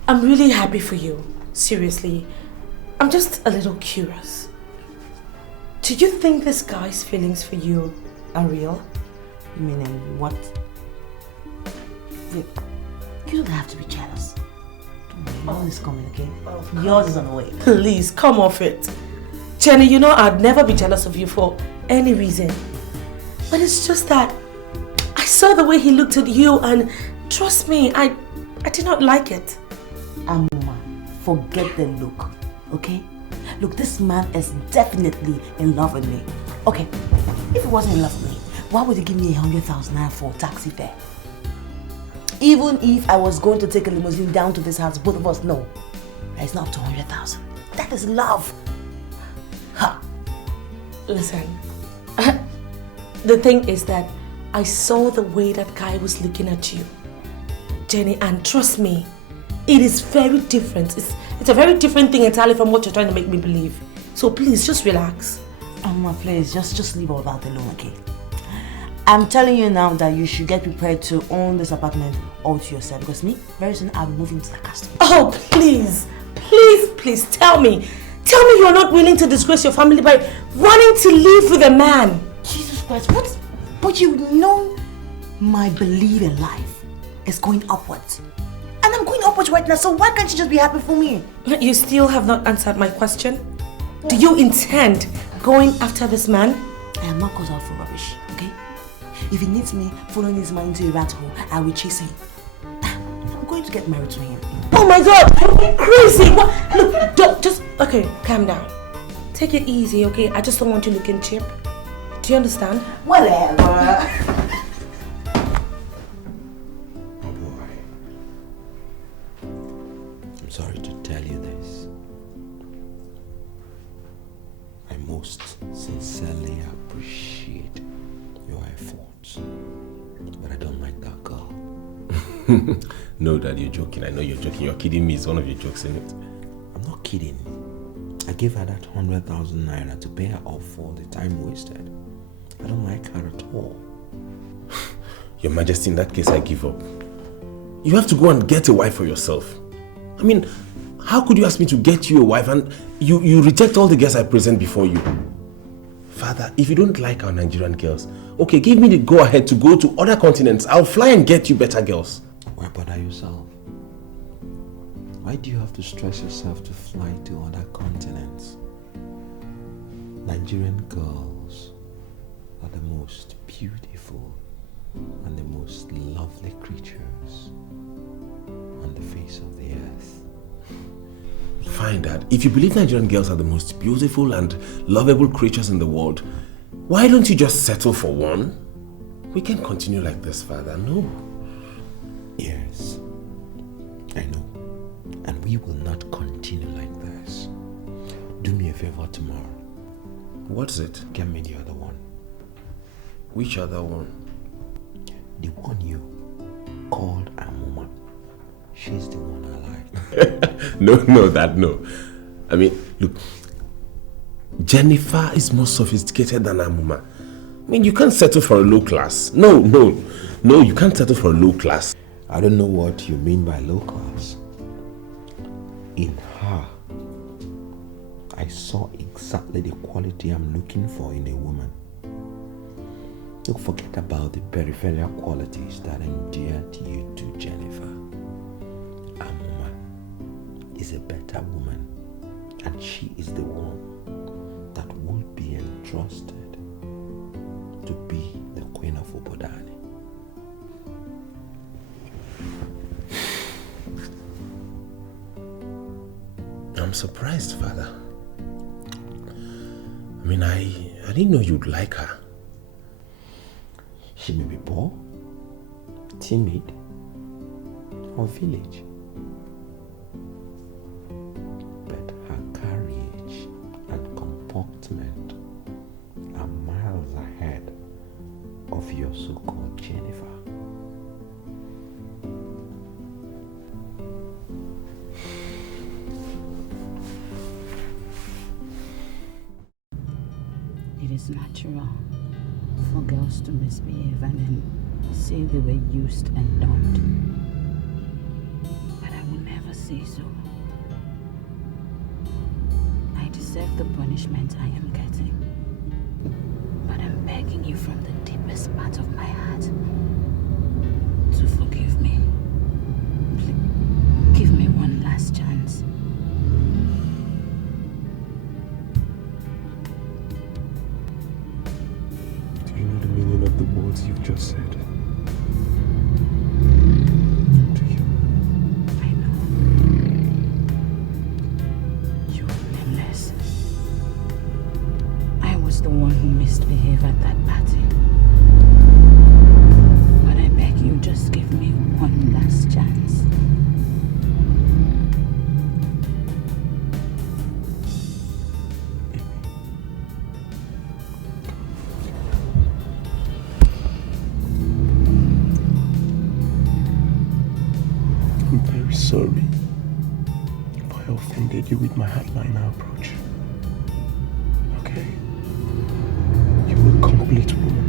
I'm really happy for you. Seriously, I'm just a little curious. Do you think this guy's feelings for you are real? You mean what? Look, you don't have to be jealous. Yours is coming, okay? Yours is on the way. Please, come off it. Jenny, you know I'd never be jealous of you for any reason. But it's just that I saw the way he looked at you and trust me, I did not like it. Amuma, forget the look, okay? Look, this man is definitely in love with me. Okay, if he wasn't in love with me, why would he give me 100,000 naira for taxi fare? Even if I was going to take a limousine down to this house, both of us know that it's not up to 100,000. That is love. Ha! Listen, the thing is that I saw the way that guy was looking at you, Jenny, and trust me, it is very different. It's a very different thing entirely from what you're trying to make me believe. So please, just relax. Amma, please, just leave all that alone, okay? I'm telling you now that you should get prepared to own this apartment all to yourself, because me, very soon I'll be moving to the castle. Oh, please, please, please tell me. Tell me you're not willing to disgrace your family by wanting to live with a man. Jesus Christ, what? But you know my belief in life is going upwards. And I'm going upwards right now, so why can't you just be happy for me? You still have not answered my question. Do you intend going after this man? I am not caught out for rubbish, okay? If he needs me following his man into a rat hole, I will chase him. I'm going to get married to him. Oh my God, you're crazy. What? Look, don't, just, okay, calm down. Take it easy, okay? I just don't want you looking cheap. Do you understand? Whatever. Oh boy. I'm sorry to tell you this. I most sincerely appreciate your efforts, but I don't like that girl. No, Dad, you're joking. I know you're joking. You're kidding me. It's one of your jokes, isn't it? I'm not kidding. I gave her that 100,000 naira to pay her off for the time wasted. I don't like her at all. Your Majesty, in that case, I give up. You have to go and get a wife for yourself. I mean, how could you ask me to get you a wife and you reject all the girls I present before you? Father, if you don't like our Nigerian girls, okay, give me the go-ahead to go to other continents. I'll fly and get you better girls. Why bother yourself? Why do you have to stress yourself to fly to other continents? Nigerian girls are the most beautiful and the most lovely creatures on the face of the earth. Fine, Dad. If you believe Nigerian girls are the most beautiful and lovable creatures in the world, why don't you just settle for one? We can't continue like this, Father. No. Yes, I know. And we will not continue like this. Do me a favor tomorrow. What's it? Get me the other one. Which other one? The one you called Amuma. She's the one I like. No, Dad, no. I mean, look, Jennifer is more sophisticated than Amuma. I mean, you can't settle for a low class. No, you can't settle for a low class. I don't know what you mean by low class. In her, I saw exactly the quality I'm looking for in a woman. Look, forget about the peripheral qualities that endeared you to Jennifer. Amuma is a better woman, and she is the one that would be entrusted to be the Queen of Obodani. I'm surprised, Father. I mean, I didn't know you'd like her. She may be poor, timid, or village, but her courage and your so-called Jennifer. It is natural for girls to misbehave and then say they were used and dumped. But I will never say so. I deserve the punishment I am getting. But I'm begging you from the deepest part of my heart to forgive me. Please, give me one last chance. Do you know the meaning of the words you've just said? Do you? I know. You were nameless. I was the one who misbehaved at that party. But I beg you, just give me one last chance. I'm very sorry if I offended you with my hardliner approach. Okay? You're a complete woman.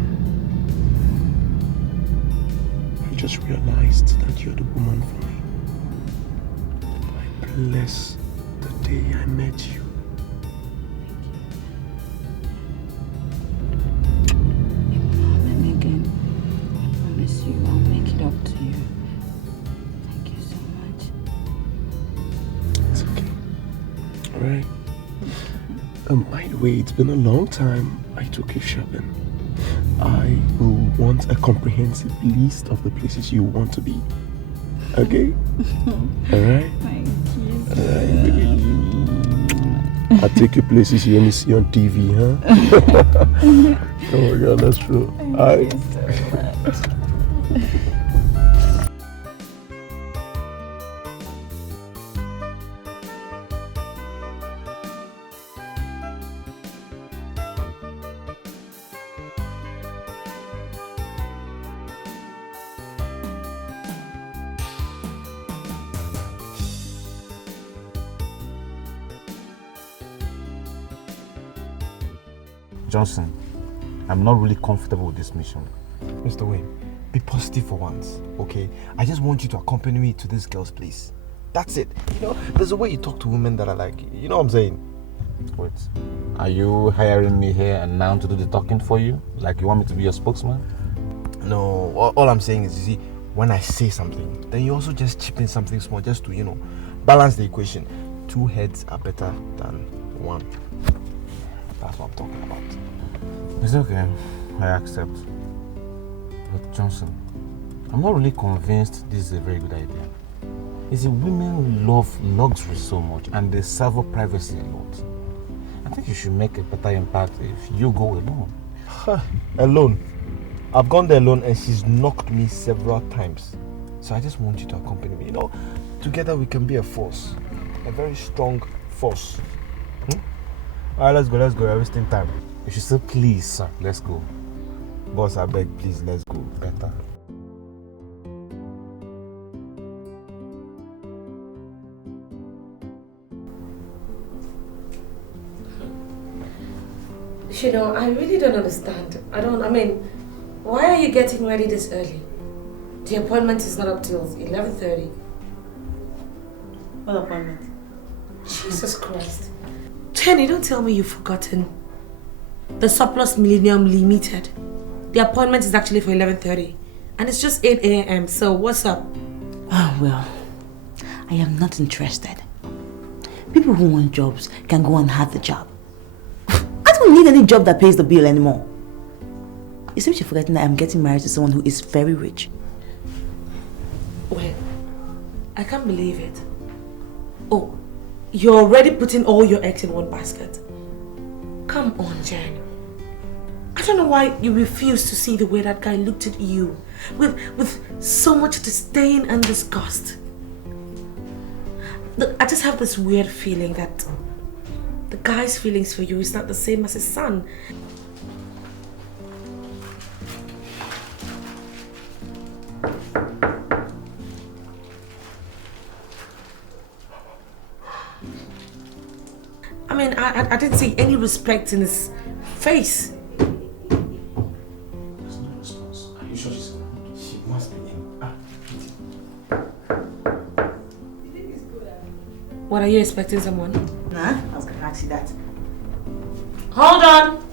I just realized that you're the woman for me. I bless the day I met you. It will happen again. I promise you I'll make it up to you. Thank you so much. It's okay. Alright. By the way, it's been a long time I took you shopping. I will want a comprehensive list of the places you want to be. Okay? Alright? Thank you. Alright, baby. I'll take you places you only see on TV, huh? Oh my god, that's true. Thank you so much. Johnson, I'm not really comfortable with this mission. Mr. Wayne, be positive for once, okay? I just want you to accompany me to this girl's place. That's it. You know, there's a way you talk to women that are like, you know what I'm saying? Wait, are you hiring me here and now to do the talking for you? Like you want me to be your spokesman? No, all I'm saying is, you see, when I say something, then you also just chip in something small just to, you know, balance the equation. Two heads are better than one. That's what I'm talking about. It's okay, I accept. But Johnson, I'm not really convinced this is a very good idea. You see, women love luxury so much and they savor privacy a lot. I think you should make a better impact if you go alone. Alone? I've gone there alone and she's knocked me several times. So I just want you to accompany me. You know, together we can be a force. A very strong force. Alright, let's go. We're wasting time. You should say please, sir. Let's go. Boss, I beg, please, let's go. Better. You know, I really don't understand. I mean, why are you getting ready this early? The appointment is not up till 11:30. What appointment? Jesus Christ. Jenny, don't tell me you've forgotten. The Surplus Millennium Limited. The appointment is actually for 11:30. And it's just 8 a.m. So what's up? Oh, well, I am not interested. People who want jobs can go and have the job. I don't need any job that pays the bill anymore. You seem to be forgetting that I'm getting married to someone who is very rich. Well, I can't believe it. Oh, you're already putting all your eggs in one basket. Come on, Jen. I don't know why you refuse to see the way that guy looked at you with so much disdain and disgust. Look, I just have this weird feeling that the guy's feelings for you is not the same as his son. mean, I didn't see any respect in his face. There's no response. Are you sure she must be in? What, are you expecting someone? Nah, I was gonna ask you that. Hold on.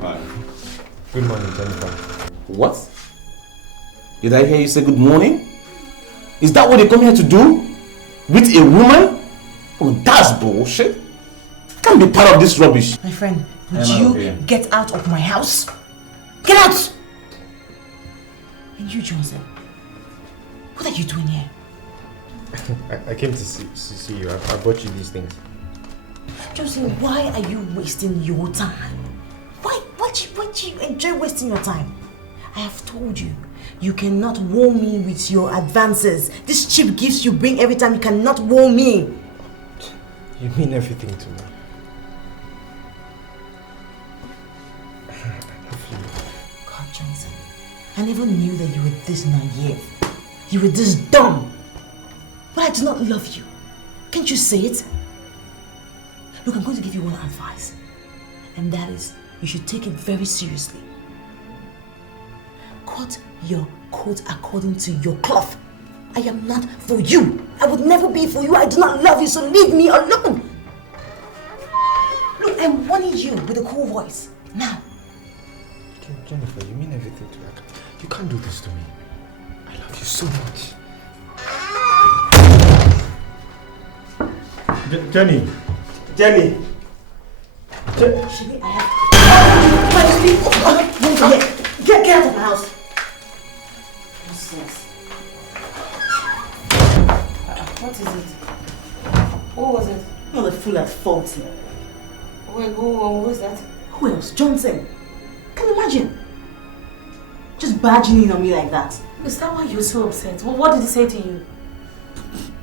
Hi. Good morning, Jennifer. What? Did I hear you say good morning? Is that what you come here to do? With a woman? Oh, that's bullshit. Can't be part of this rubbish. My friend, would you get out of my house? Get out! And you, Johnson, what are you doing here? I came to see you. I brought you these things. Johnson, why are you wasting your time? Why do you enjoy wasting your time? I have told you, you cannot woo me with your advances. These cheap gifts you bring every time, you cannot woo me. You mean everything to me. God, Johnson, I never knew that you were this naive. You were this dumb. But I do not love you. Can't you say it? Look, I'm going to give you one advice. And that is, you should take it very seriously. Cut your coat according to your cloth. I am not for you. I would never be for you. I do not love you, so leave me alone. Look, I'm warning you with a cool voice. Now. Jennifer, you mean everything to me. You can't do this to me. I love you so much. Jenny! Shani, I have... Get out of my house. Nonsense. What is it? What was it? Not the fool at fault here. Wait, who was that? Who else? Johnson. Can you imagine? Just barging in on me like that. Is that why you're so upset? What did he say to you?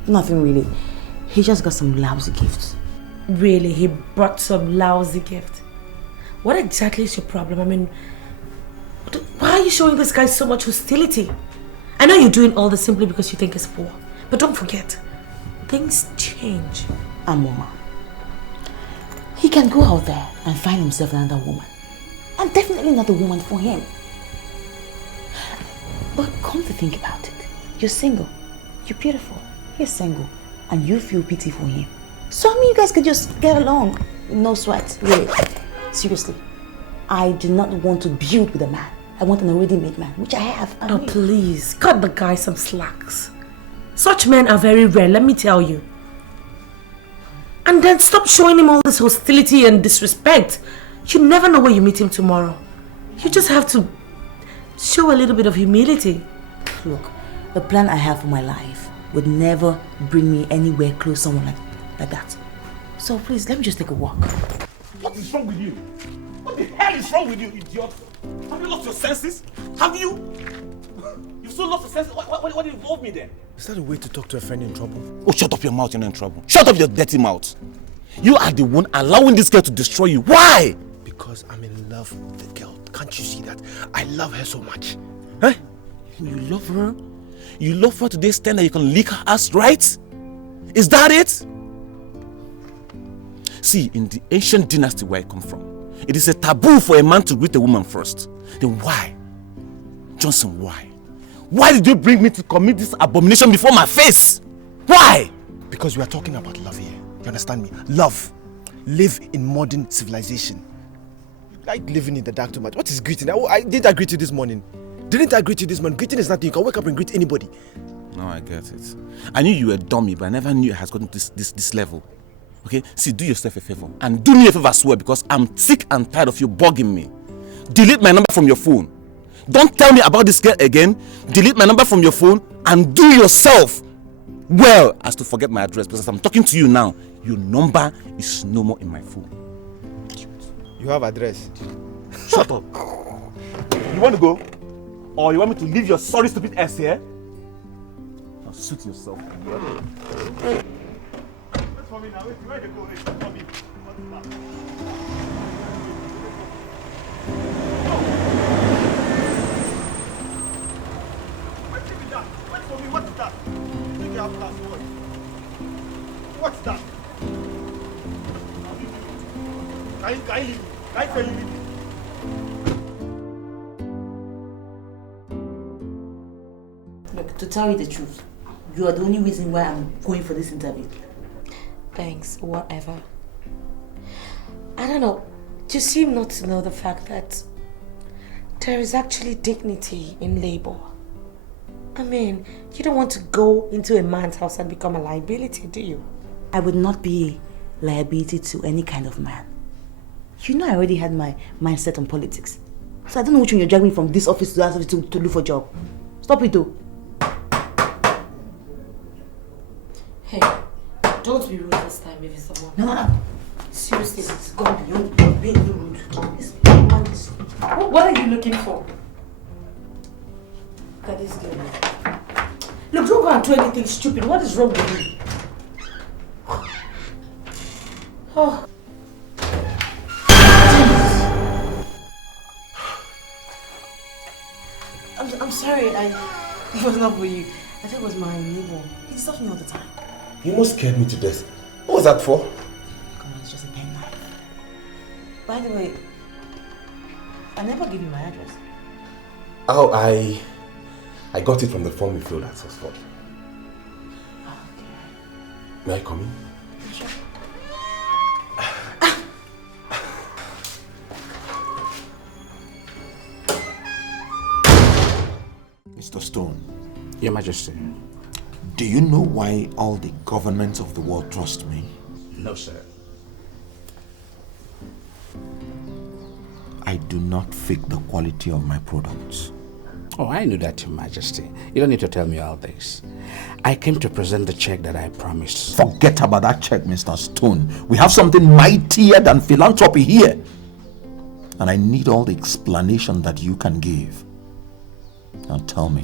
Nothing really. He just got some lousy gifts. Really? He brought some lousy gift? What exactly is your problem? I mean, why are you showing this guy so much hostility? I know you're doing all this simply because you think he's poor. But don't forget, things change. Amoma. He can go out there and find himself another woman. I'm definitely not the woman for him. But come to think about it, you're single, you're beautiful, he's single, and you feel pity for him. So I mean, you guys can just get along, no sweat, really. Seriously, I do not want to build with a man. I want an already made man, which I have. Oh, please, cut the guy some slacks. Such men are very rare, let me tell you. And then stop showing him all this hostility and disrespect. You never know where you meet him tomorrow. You just have to show a little bit of humility. Look, the plan I have for my life would never bring me anywhere close to someone like that. So please, let me just take a walk. What is wrong with you? What the hell is wrong with you, idiot? Have you lost your senses? Have you? You've so lost your senses. What involved me then? Is that a way to talk to a friend in trouble? Oh, shut up your mouth, you're not in trouble. Shut up your dirty mouth. You are the one allowing this girl to destroy you. Why? Because I'm in love with the girl. Can't you see that? I love her so much. Huh? You love her? You love her to the extent that you can lick her ass, right? Is that it? See, in the ancient dynasty where I come from, it is a taboo for a man to greet a woman first. Then why? Johnson, why? Why did you bring me to commit this abomination before my face? Why? Because we are talking about love here. You understand me? Love. Live in modern civilization. You like living in the dark too much. What is greeting? Didn't I greet you this morning? Didn't I greet you this morning? Greeting is nothing. You can wake up and greet anybody. No, I get it. I knew you were a dummy, but I never knew it has gotten to this level. Okay? See, do yourself a favor. And do me a favor as well, because I'm sick and tired of you bugging me. Delete my number from your phone. Don't tell me about this girl again. Delete my number from your phone and do yourself well as to forget my address, because as I'm talking to you now, your number is no more in my phone. You have address. Shut up. You want to go? Or you want me to leave your sorry stupid ass here? Now suit yourself. Wait for me now. Wait, where they go? Wait for me. Can you leave me? Can you leave me? Look, to tell you the truth, you are the only reason why I'm going for this interview. Thanks, whatever. I don't know. You seem not to know the fact that there is actually dignity in labor. I mean, you don't want to go into a man's house and become a liability, do you? I would not be a liability to any kind of man. You know I already had my mindset on politics. So I don't know which one you're dragging me from this office to that office to look for a job. Stop it though. Hey, don't be rude this time if it's someone. No. Seriously, it's gone beyond being rude. What are you looking for? Look at this girl. Look, don't go and do anything stupid. What is wrong with you? Oh. I'm sorry, it was not for you. I think it was my neighbor. He disturbs me all the time. You almost scared me to death. What was that for? Come on, it's just a pen knife. By the way, I never gave you my address. Oh, I got it from the form you filled at Oxford. Okay. May I come in? Sure. Mr. Stone. Your Majesty. Do you know why all the governments of the world trust me? No, sir. I do not fake the quality of my products. Oh, I knew that, Your Majesty. You don't need to tell me all this. I came to present the check that I promised. Forget about that check, Mr. Stone. We have something mightier than philanthropy here. And I need all the explanation that you can give. Now tell me,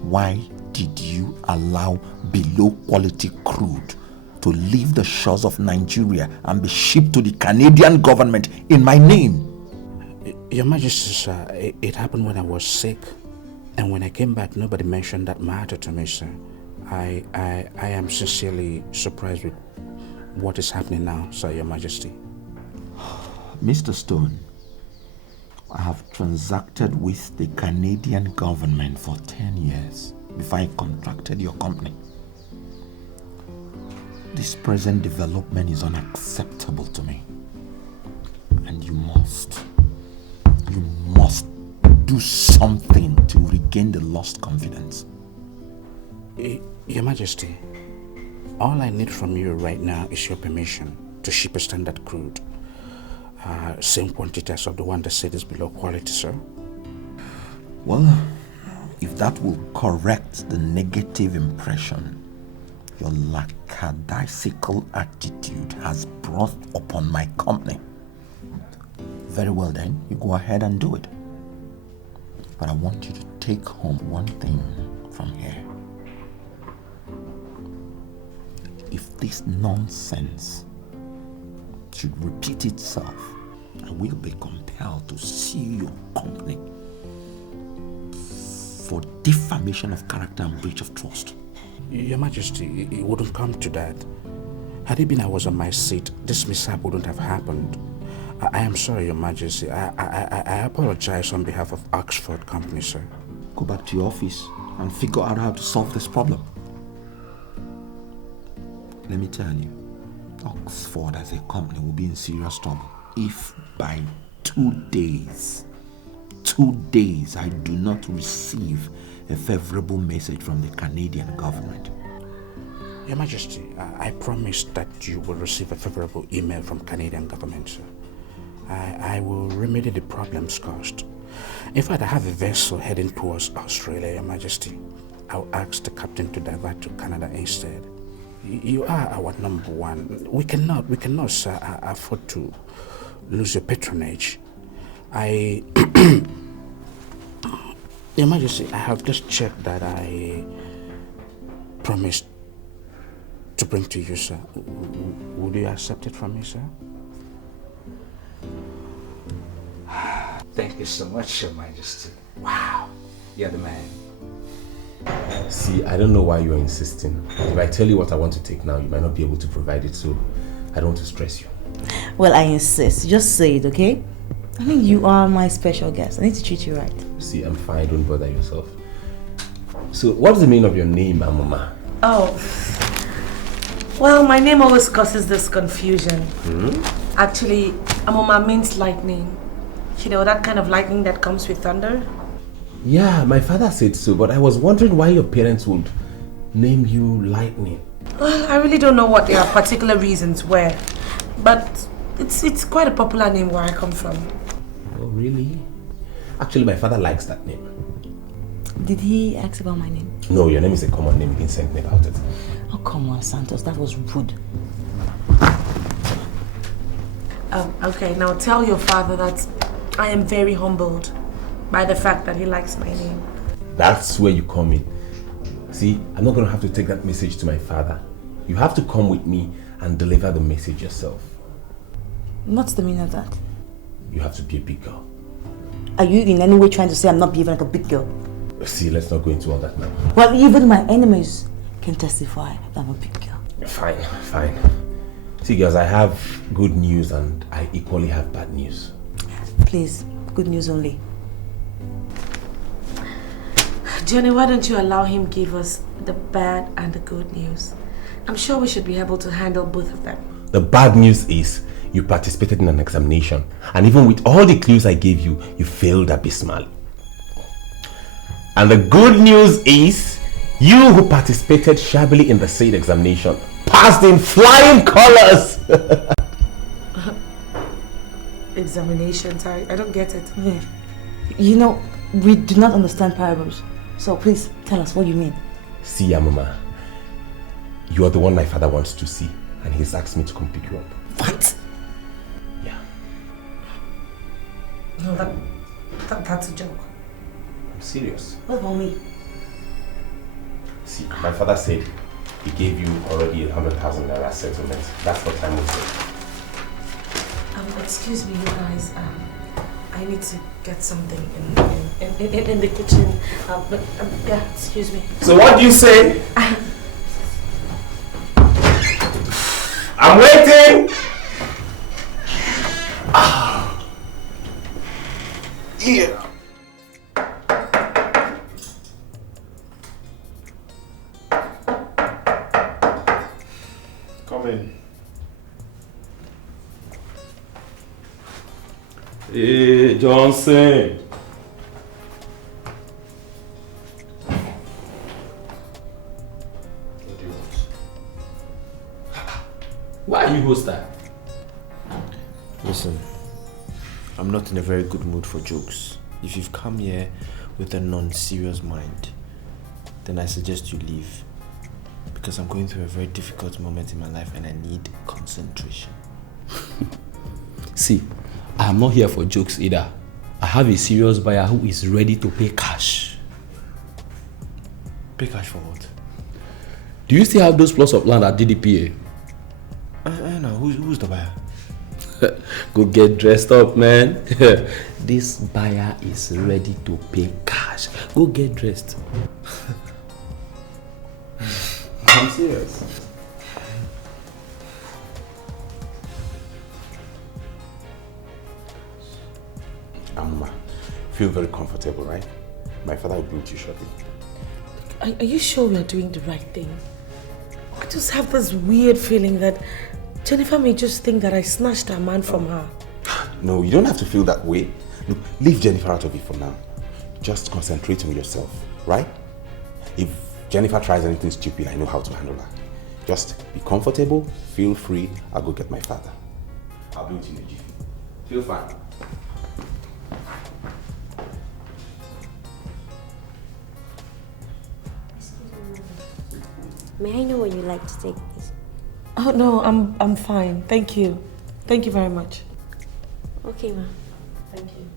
why did you allow below quality crude to leave the shores of Nigeria and be shipped to the Canadian government in my name? Your Majesty, sir, it happened when I was sick. And when I came back, nobody mentioned that matter to me, sir. I am sincerely surprised with what is happening now, sir, Your Majesty. Mr. Stone, I have transacted with the Canadian government for 10 years before I contracted your company. This present development is unacceptable to me. And you must do something to regain the lost confidence. Your Majesty, all I need from you right now is your permission to ship a standard crude. Same quantity as of the one that said is below quality, sir. Well, if that will correct the negative impression your lackadaisical attitude has brought upon my company, very well then, you go ahead and do it. But I want you to take home one thing from here. If this nonsense should repeat itself, I will be compelled to sue your company for defamation of character and breach of trust. Your Majesty, it wouldn't come to that. Had it been I was on my seat, this mishap wouldn't have happened. I am sorry, Your Majesty. I apologize on behalf of Oxford Company, sir. Go back to your office and figure out how to solve this problem. Let me tell you, Oxford as a company will be in serious trouble if by 2 days I do not receive a favorable message from the Canadian government. Your Majesty, I promise that you will receive a favorable email from Canadian government, sir. I will remedy the problems caused. In fact, I have a vessel heading towards Australia, Your Majesty. I'll ask the captain to divert to Canada instead. You are our number one. We cannot, sir, afford to lose your patronage. Your Majesty, I have just checked that I promised to bring to you, sir. Would you accept it from me, sir? Thank you so much, Your Majesty. Wow, you're the man. See, I don't know why you're insisting. If I tell you what I want to take now, you might not be able to provide it, so I don't want to stress you. Well, I insist. Just say it, okay? I mean, you are my special guest. I need to treat you right. See, I'm fine. Don't bother yourself. So, what's the meaning of your name, Amoma? Oh. Well, my name always causes this confusion. Actually, Amoma means lightning. You know, that kind of lightning that comes with thunder? Yeah, my father said so, but I was wondering why your parents would name you Lightning. Well, I really don't know what their particular reasons were, but it's quite a popular name where I come from. Oh, really? Actually, my father likes that name. Did he ask about my name? No, your name is a common name. He didn't say anything about it. Oh, come on, Santos. That was rude. Okay, now tell your father that I am very humbled by the fact that he likes my name. That's where you come in. See, I'm not going to have to take that message to my father. You have to come with me and deliver the message yourself. What's the meaning of that? You have to be a big girl. Are you in any way trying to say I'm not behaving like a big girl? See, let's not go into all that now. Well, even my enemies can testify that I'm a big girl. Fine, fine. See, girls, I have good news and I equally have bad news. Please, good news only. Johnny, why don't you allow him give us the bad and the good news? I'm sure we should be able to handle both of them. The bad news is you participated in an examination, and even with all the clues I gave you, you failed abysmally. And the good news is you who participated shabbily in the said examination passed in flying colors. Examinations, I don't get it. Yeah. You know, we do not understand parables. So please tell us what you mean. See, Amama, you are the one my father wants to see, and he's asked me to come pick you up. What? Yeah. No, that's a joke. I'm serious. What about me? See, my father said he gave you already 100,000 naira settlement. That's what time we said. Excuse me, you guys. I need to get something in the kitchen. But yeah, excuse me. So what do you say? I'm waiting. Yeah. Come in. Hey, Johnson. What do you want? Why are you hostile? Listen, I'm not in a very good mood for jokes. If you've come here with a non-serious mind, then I suggest you leave. Because I'm going through a very difficult moment in my life and I need concentration. See, I am not here for jokes either. I have a serious buyer who is ready to pay cash. Pay cash for what? Do you still have those plots of land at DDPA? No, who's the buyer? Go get dressed up, man. This buyer is ready to pay cash. Go get dressed. I'm serious. Feel very comfortable, right? My father will be with you shortly. Are you sure we are doing the right thing? I just have this weird feeling that Jennifer may just think that I snatched her man from her. No, you don't have to feel that way. Look, leave Jennifer out of it for now. Just concentrate on yourself, right? If Jennifer tries anything stupid, I know how to handle her. Just be comfortable, feel free. I'll go get my father. I'll be with you in a jiffy. Feel fine. May I know where you like to take this? Oh no, I'm fine. Thank you. Thank you very much. Okay, ma. Thank you.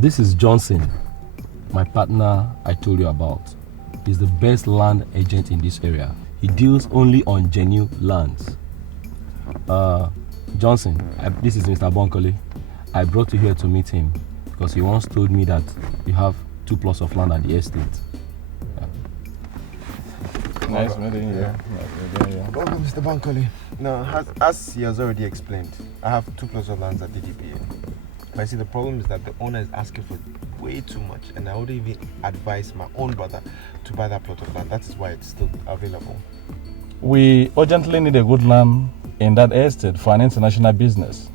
This is Johnson, my partner I told you about. He's the best land agent in this area. He deals only on genuine lands. Johnson, this is Mr. Bonkole. I brought you here to meet him because he once told me that you have 2 plots of land at the estate. Nice meeting you. Welcome, Mr. Bankole. Now, as he has already explained, I have 2 plots of land at DDPA. But I see the problem is that the owner is asking for way too much, and I would even advise my own brother to buy that plot of land. That is why it's still available. We urgently need a good land in that estate for an international business.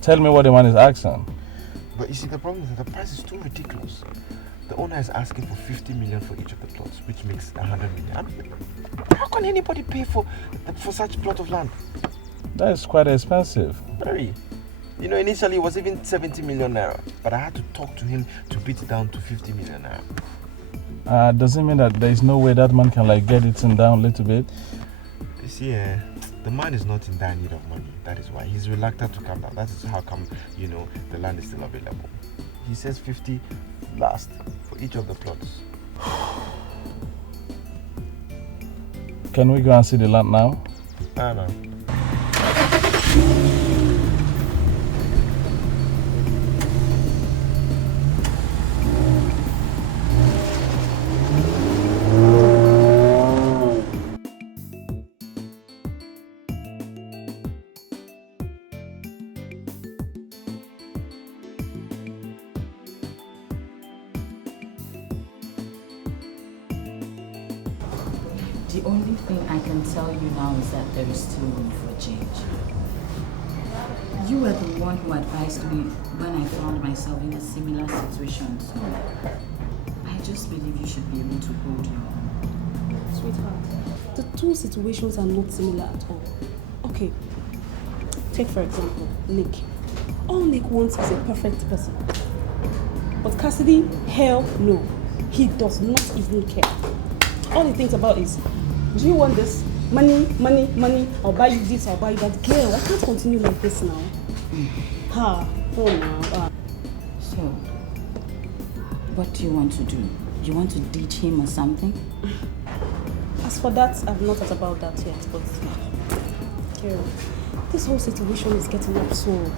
Tell me what the man is asking. But you see, the problem is that the price is too ridiculous. The owner is asking for 50 million for each of the plots, which makes 100 million. I mean, how can anybody pay for such a plot of land? That is quite expensive. Very. You know, initially it was even 70 million naira, but I had to talk to him to beat it down to 50 million naira. Does it mean that there is no way that man can get it down a little bit? You see, the man is not in dire need of money. That is why he's reluctant to come down. That is how come, the land is still available. He says 50 last for each of the plots. Can we go and see the land now? No. The only thing I can tell you now is that there is still room for change. You were the one who advised me when I found myself in a similar situation, so I just believe you should be able to hold your own. Sweetheart, the 2 situations are not similar at all. Okay, take for example, Nick. All Nick wants is a perfect person. But Cassidy, hell no. He does not even care. All he thinks about is, do you want this? Money, money, money. I'll buy you this, I'll buy you that. Girl, I can't continue like this now. Oh no. So, what do you want to do? You want to ditch him or something? As for that, I've not thought about that yet, but girl, this whole situation is getting absurd.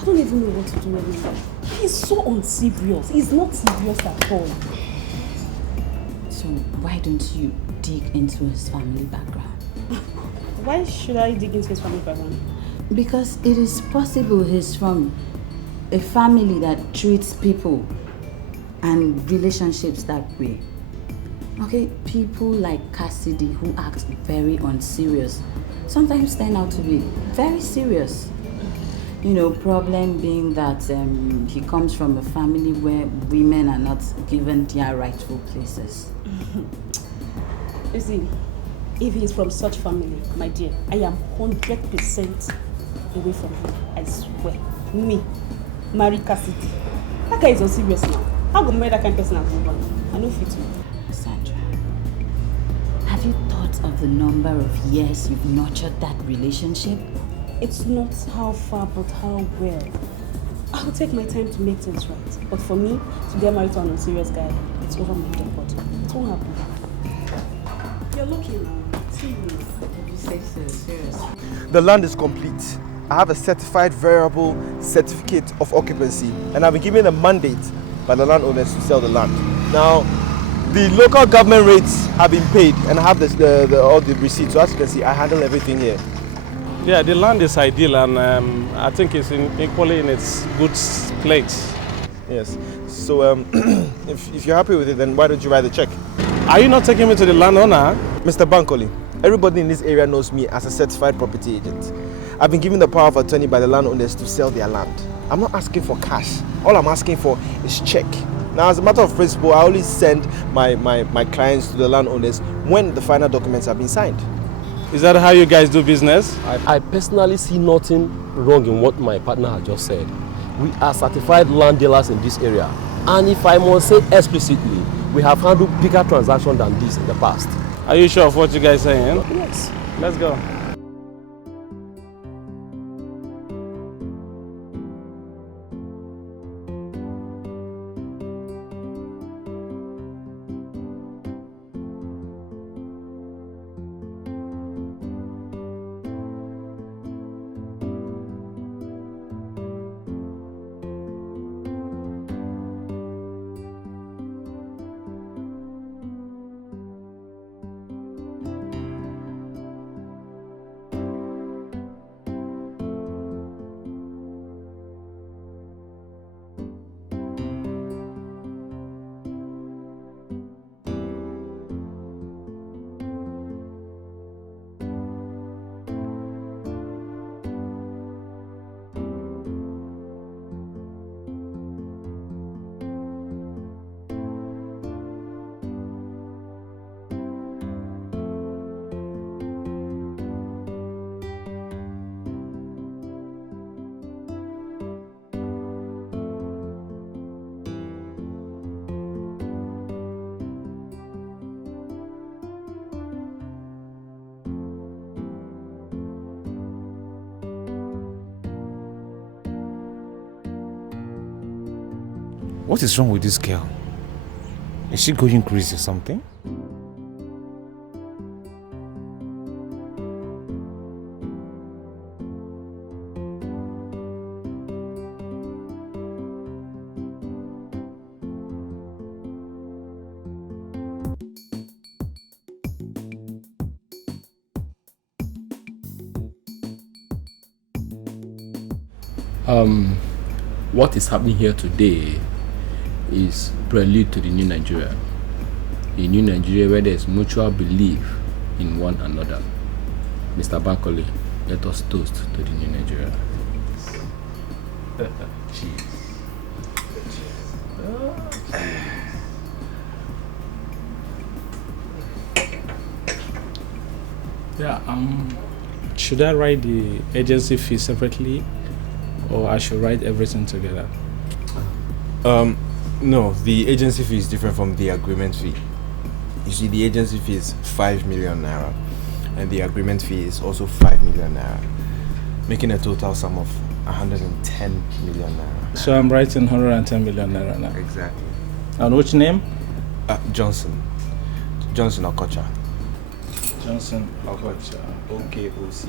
I don't even know what to do anymore. He's so unserious. He's not serious at all. So why don't you dig into his family background? Why should I dig into his family background? Because it is possible he's from a family that treats people and relationships that way. Okay, people like Cassidy who act very unserious sometimes turn out to be very serious. Problem being that he comes from a family where women are not given their rightful places. You see, if he's from such family, my dear, I am 100% away from him. I swear. Me, marry Cassidy. That guy is unserious now. How go marry that kind of person and move on? I know fit me. Sandra, have you thought of the number of years you've nurtured that relationship? It's not how far, but how well. I'll take my time to make things right. But for me, to get married to an unserious guy, it's over my dead body. It won't happen. You're looking now. See you. You say so, seriously. The land is complete. I have a certified variable certificate of occupancy, and I've been given a mandate by the landowners to sell the land. Now, the local government rates have been paid, and I have all the receipts. So as you can see, I handle everything here. Yeah, the land is ideal, and I think it's equally in its good place. Yes. So if you're happy with it, then why don't you write the check? Are you not taking me to the landowner? Mr. Bankole, everybody in this area knows me as a certified property agent. I've been given the power of attorney by the landowners to sell their land. I'm not asking for cash. All I'm asking for is check. Now, as a matter of principle, I only send my clients to the landowners when the final documents have been signed. Is that how you guys do business? I personally see nothing wrong in what my partner has just said. We are certified land dealers in this area. And if I must say explicitly, we have handled bigger transactions than this in the past. Are you sure of what you guys are saying? Yes. Let's go. What is wrong with this girl? Is she going crazy or something? What is happening here today is prelude to the new Nigeria. A new Nigeria where there is mutual belief in one another. Mr. Bankole, let us toast to the new Nigeria. Cheers. Yeah, should I write the agency fee separately or I should write everything together? No, the agency fee is different from the agreement fee. You see, the agency fee is 5 million naira and the agreement fee is also 5 million naira, making a total sum of 110 million naira. So I'm writing 110 million naira now. Exactly. And which name? Johnson Okocha. Johnson Okocha. Okocha.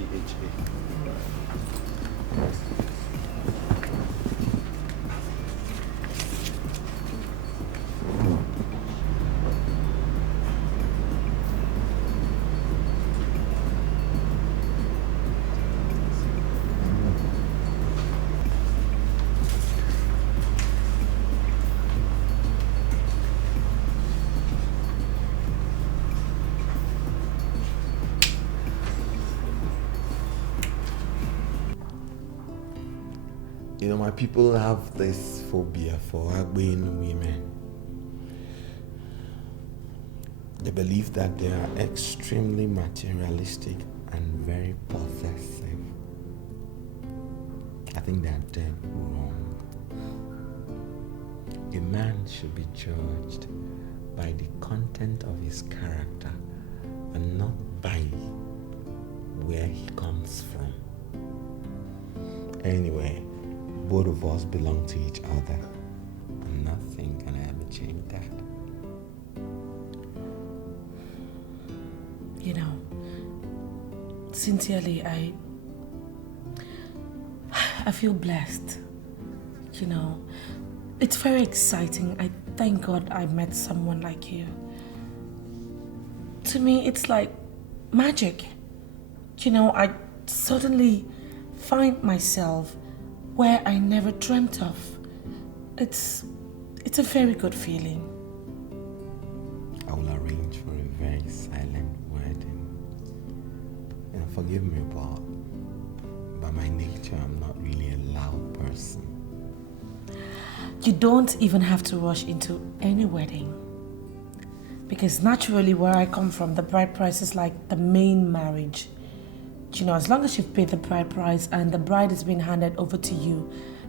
You know, my people have this phobia for Agbein women. They believe that they are extremely materialistic and very possessive. I think they are dead wrong. A man should be judged by the content of his character and not by where he comes from. Anyway, both of us belong to each other, and nothing can ever change that. You know, sincerely, I feel blessed. You know, it's very exciting. I thank God I met someone like you. To me, it's like magic. You know, I suddenly find myself where I never dreamt of. It's a very good feeling. I will arrange for a very silent wedding. And forgive me, but by my nature, I'm not really a loud person. You don't even have to rush into any wedding. Because naturally, where I come from, the bride price is like the main marriage. You know, as long as you've paid the bride price and the bride is being handed over to you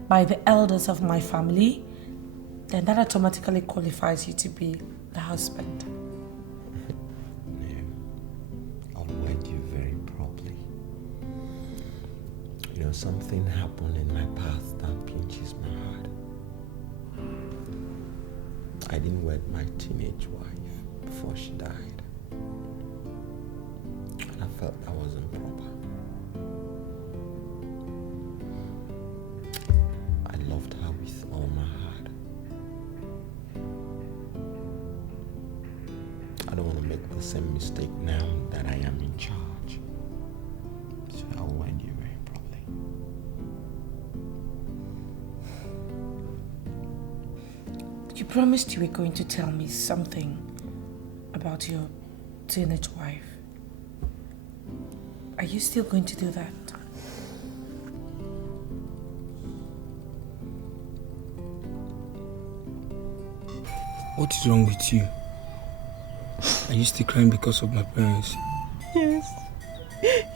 by the elders of my family, then that automatically qualifies you to be the husband. No, I'll wed you very properly. You know, something happened in my past that pinches my heart. I didn't wed my teenage wife before she died. And I felt that was improper. I loved her with all my heart. I don't want to make the same mistake now that I am in charge. So I'll wed you very properly. You promised you were going to tell me something about your teenage wife. Are you still going to do that? What is wrong with you? Are you still crying because of my parents? Yes.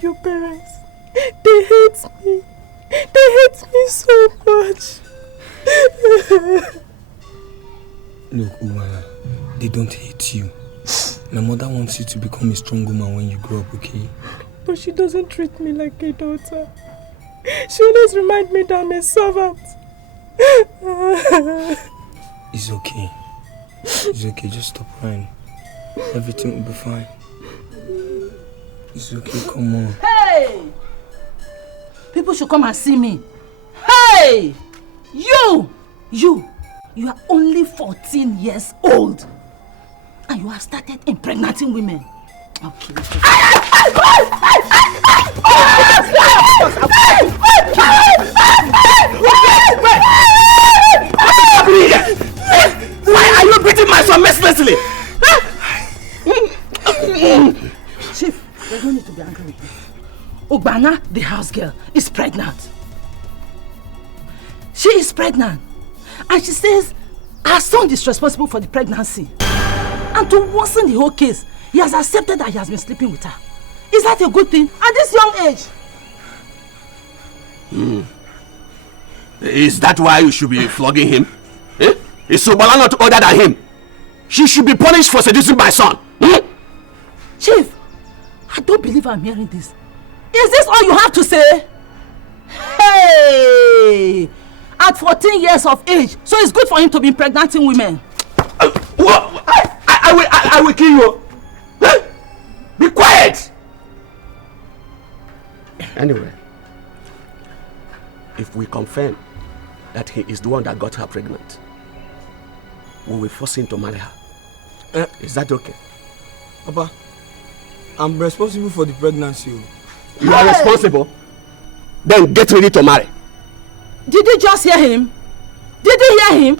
Your parents. They hate me. They hate me so much. Look, Umara, they don't hate you. My mother wants you to become a strong woman when you grow up, okay? But she doesn't treat me like a daughter. She always reminds me that I'm a servant. It's okay. It's okay, just stop crying. Everything will be fine. It's okay, come on. Hey! People should come and see me. Hey! You are only 14 years old. And you have started impregnating women. Okay. Why are you beating my son mercilessly? Chief, there's no need to be angry with me. Ogbana, the house girl, is pregnant. She is pregnant. And she says her son is responsible for the pregnancy. And to worsen the whole case, he has accepted that he has been sleeping with her. Is that a good thing at this young age? Is that why you should be flogging him? Eh? Is Sobala not older than him? She should be punished for seducing my son. Chief, I don't believe I'm hearing this. Is this all you have to say? Hey! At 14 years of age, so it's good for him to be impregnating women. I will kill you. Huh? Be quiet. Anyway, if we confirm that he is the one that got her pregnant, we will force him to marry her. Is that okay? Papa, I'm responsible for the pregnancy. You are responsible? Then get ready to marry. Did you just hear him? Did you hear him?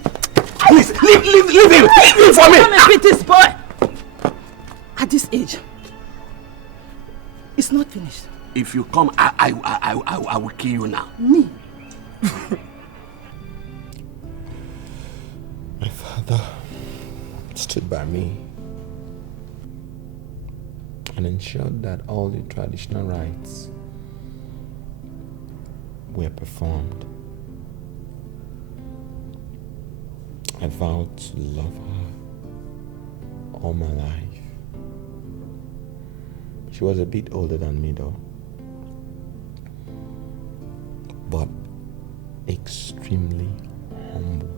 Please, leave him! Leave him for me! Come and beat this boy! At this age, it's not finished. If you come, I will kill you now. Me? My father stood by me and ensured that all the traditional rites were performed. I vowed to love her all my life. She was a bit older than me though, but extremely humble.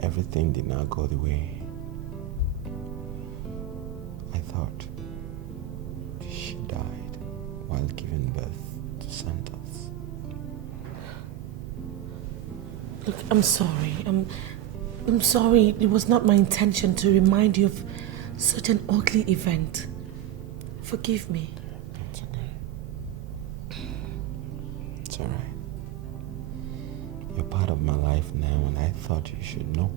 Everything did not go the way I thought. She died while giving birth to Santos. Look, I'm sorry. I'm sorry. It was not my intention to remind you of such an ugly event. Forgive me. It's okay. It's alright. You're part of my life now, and I thought you should know.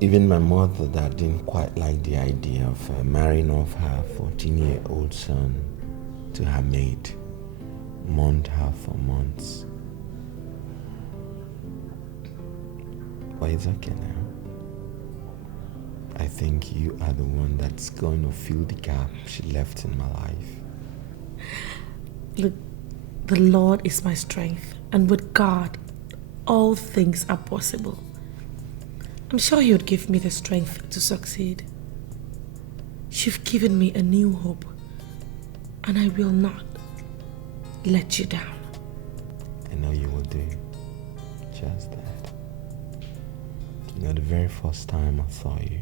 Even my mother that didn't quite like the idea of marrying off her 14-year-old son to her maid mourned her for months. But it's okay now. I think you are the one that's going to fill the gap she left in my life. Look, the Lord is my strength, and with God, all things are possible. I'm sure He would give me the strength to succeed. You've given me a new hope, and I will not let you down. I know you will do just that. You know, the very first time I saw you,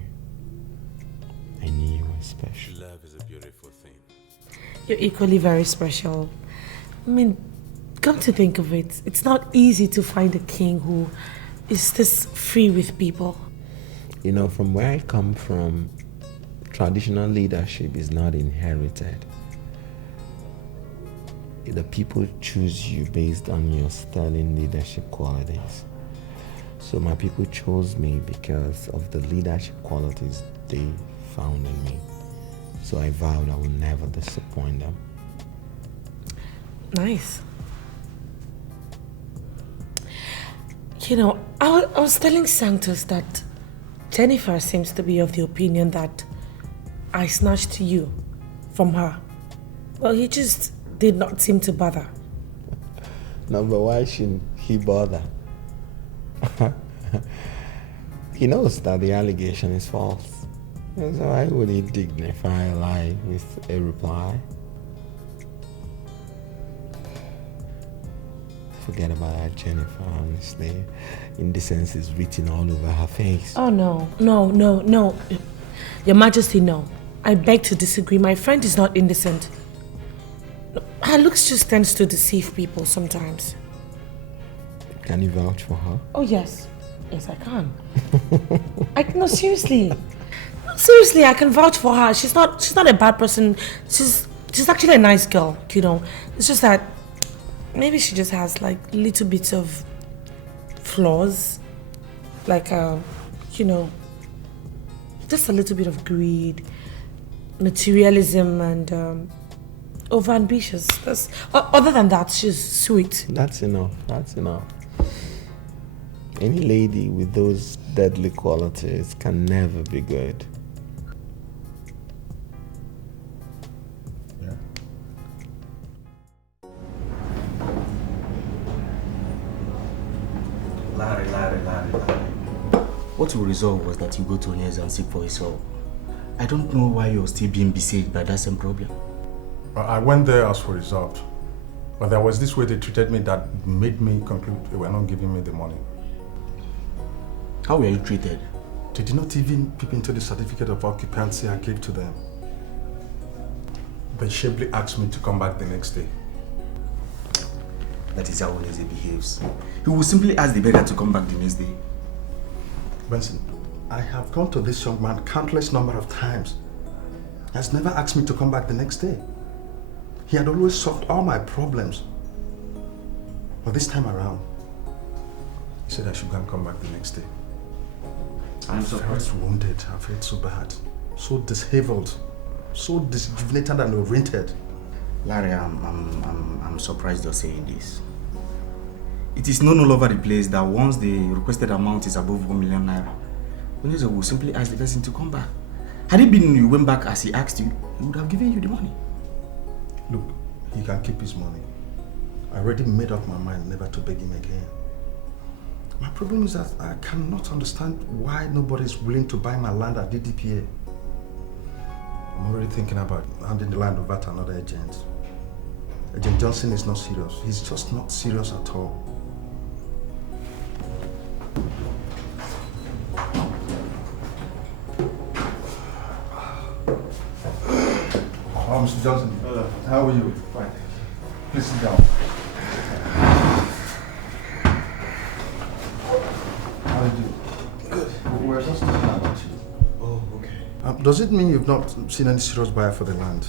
I knew you were special. Love is a beautiful thing. You're equally very special. I mean, come to think of it, it's not easy to find a king who is this free with people. You know, from where I come from, traditional leadership is not inherited. The people choose you based on your sterling leadership qualities. So my people chose me because of the leadership qualities they found in me. So I vowed I would never disappoint them. Nice. You know, I was telling Santos that Jennifer seems to be of the opinion that I snatched you from her. Well, he just did not seem to bother. No, but why shouldn't he bother? He knows that the allegation is false. So why would he dignify a lie with a reply? Forget about her, Jennifer, honestly. Indecency is written all over her face. Oh, no. Your Majesty, no. I beg to disagree. My friend is not indecent. Her looks just tends to deceive people sometimes. Can you vouch for her? Oh, yes. Yes, I can. No, seriously. Seriously, I can vouch for her. She's not a bad person. She's actually a nice girl, you know. It's just that maybe she just has like little bits of flaws. Like, you know, just a little bit of greed, materialism, and over-ambitious. Other than that, she's sweet. That's enough. Any lady with those deadly qualities can never be good. Larry. What will resolve was that you go to Onyeza and seek for his soul. I don't know why you're still being besieged by that same problem. I went there as for resolved. But there was this way they treated me that made me conclude they were not giving me the money. How were you treated? They did not even peep into the certificate of occupancy I gave to them. They shamefully asked me to come back the next day. That is how Onyeza behaves. He will simply ask the beggar to come back the next day. Benson, I have gone to this young man countless number of times. He has never asked me to come back the next day. He had always solved all my problems. But this time around, he said I should go and come back the next day. I'm surprised. I felt wounded. I felt so bad. So disheveled. So disjuvenated and oriented. Larry, I'm surprised you're saying this. It is known all over the place that once the requested amount is above 1 million naira, Onyeza will simply ask the person to come back. Had it been you went back as he asked you, he would have given you the money. Look, he can keep his money. I already made up my mind never to beg him again. My problem is that I cannot understand why nobody is willing to buy my land at DDPA. I'm already thinking about handing the land over to another agent. Agent Johnson is not serious. He's just not serious at all. Oh, Mr. Johnson. Hello. How are you? Fine. Please sit down. How do you do? Good. We're just talking about you. Oh, okay. Does it mean you've not seen any serious buyer for the land?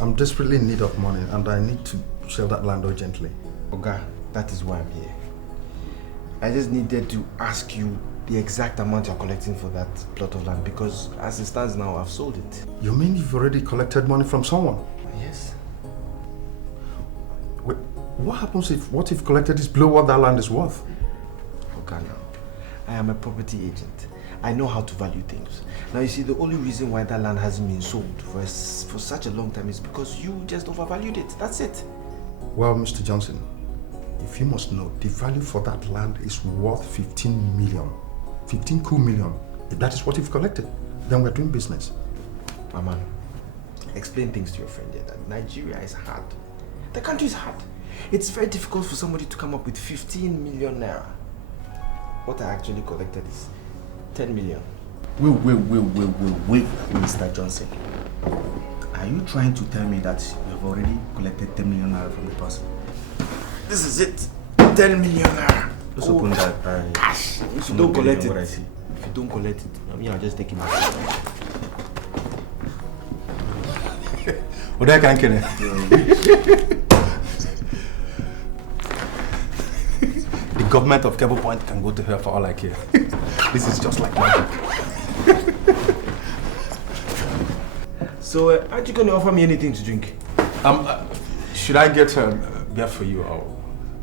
I'm desperately in need of money and I need to sell that land urgently. Oga, that is why I'm here. I just needed to ask you the exact amount you're collecting for that plot of land because as it stands now, I've sold it. You mean you've already collected money from someone? Yes. Wait, what happens what if collected is below what that land is worth? Oga, now, I am a property agent. I know how to value things. Now you see, the only reason why that land hasn't been sold for such a long time is because you just overvalued it. That's it. Well, Mr. Johnson, if you must know, the value for that land is worth 15 million. 15 cool million. If that is what you've collected, then we're doing business. Mama, explain things to your friend here that Nigeria is hard. The country is hard. It's very difficult for somebody to come up with 15 million naira. What I actually collected is 10 million. Wait, Mr. Johnson. Are you trying to tell me that you have already collected 10 million naira from the person? This is it. 10 million naira. Just open that. Cash. If you don't collect it, I mean, I'll just take it back. What I can't get The government of Cable Point can go to hell for all I care. This is just like magic. So, aren't you going to offer me anything to drink? Should I get a beer for you, or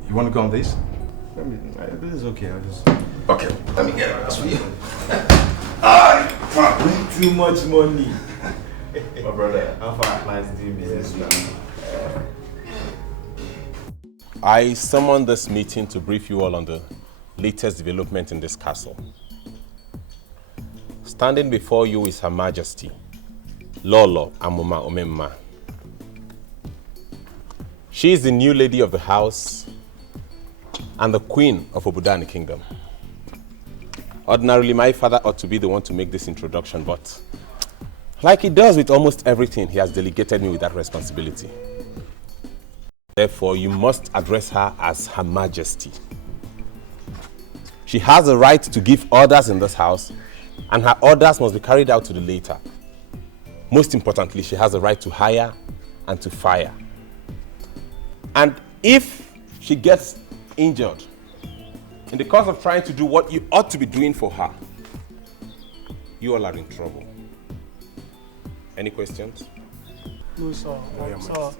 you want to go on this? This is okay. I'll just. Okay, let me get this for you. Way too much money. My brother, how far plans doing business with I summoned this meeting to brief you all on the latest development in this castle. Standing before you is Her Majesty, Lolo Amuma Omemma. She is the new lady of the house and the queen of Obudani Kingdom. Ordinarily, my father ought to be the one to make this introduction, but like he does with almost everything, he has delegated me with that responsibility. Therefore, you must address her as Her Majesty. She has the right to give orders in this house, and her orders must be carried out to the letter. Most importantly, she has the right to hire and to fire. And if she gets injured in the course of trying to do what you ought to be doing for her, you all are in trouble. Any questions? No, sir. Sir,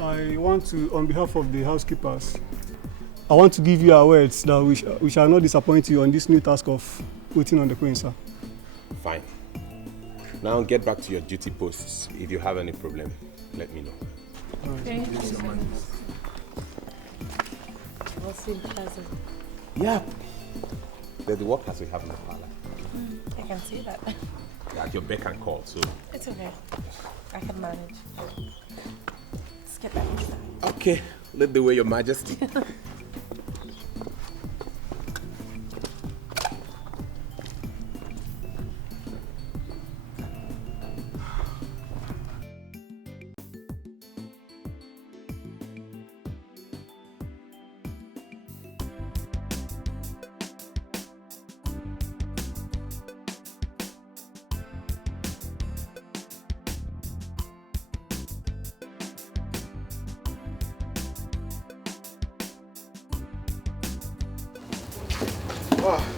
I want to, on behalf of the housekeepers, I want to give you our words that we shall not disappoint you on this new task of waiting on the queen, sir. Fine. Now get back to your duty posts. If you have any problem, let me know. Thank you. Yeah. They're the workers we have in the parlor. I can see that. They're at your beck and call, so... It's okay. I can manage. Let's get back inside. Okay, lead the way, Your Majesty.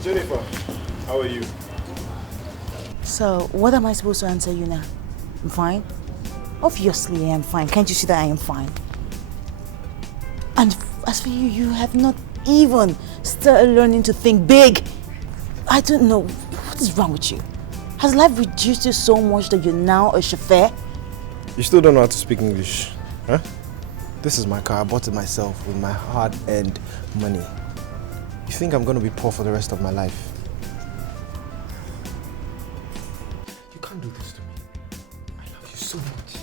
Jennifer, how are you? So, what am I supposed to answer you now? I'm fine? Obviously, I am fine. Can't you see that I am fine? And as for you, you have not even started learning to think big. I don't know. What is wrong with you? Has life reduced you so much that you're now a chauffeur? You still don't know how to speak English, huh? This is my car. I bought it myself with my hard-earned money. You think I'm going to be poor for the rest of my life? You can't do this to me. I love you so much.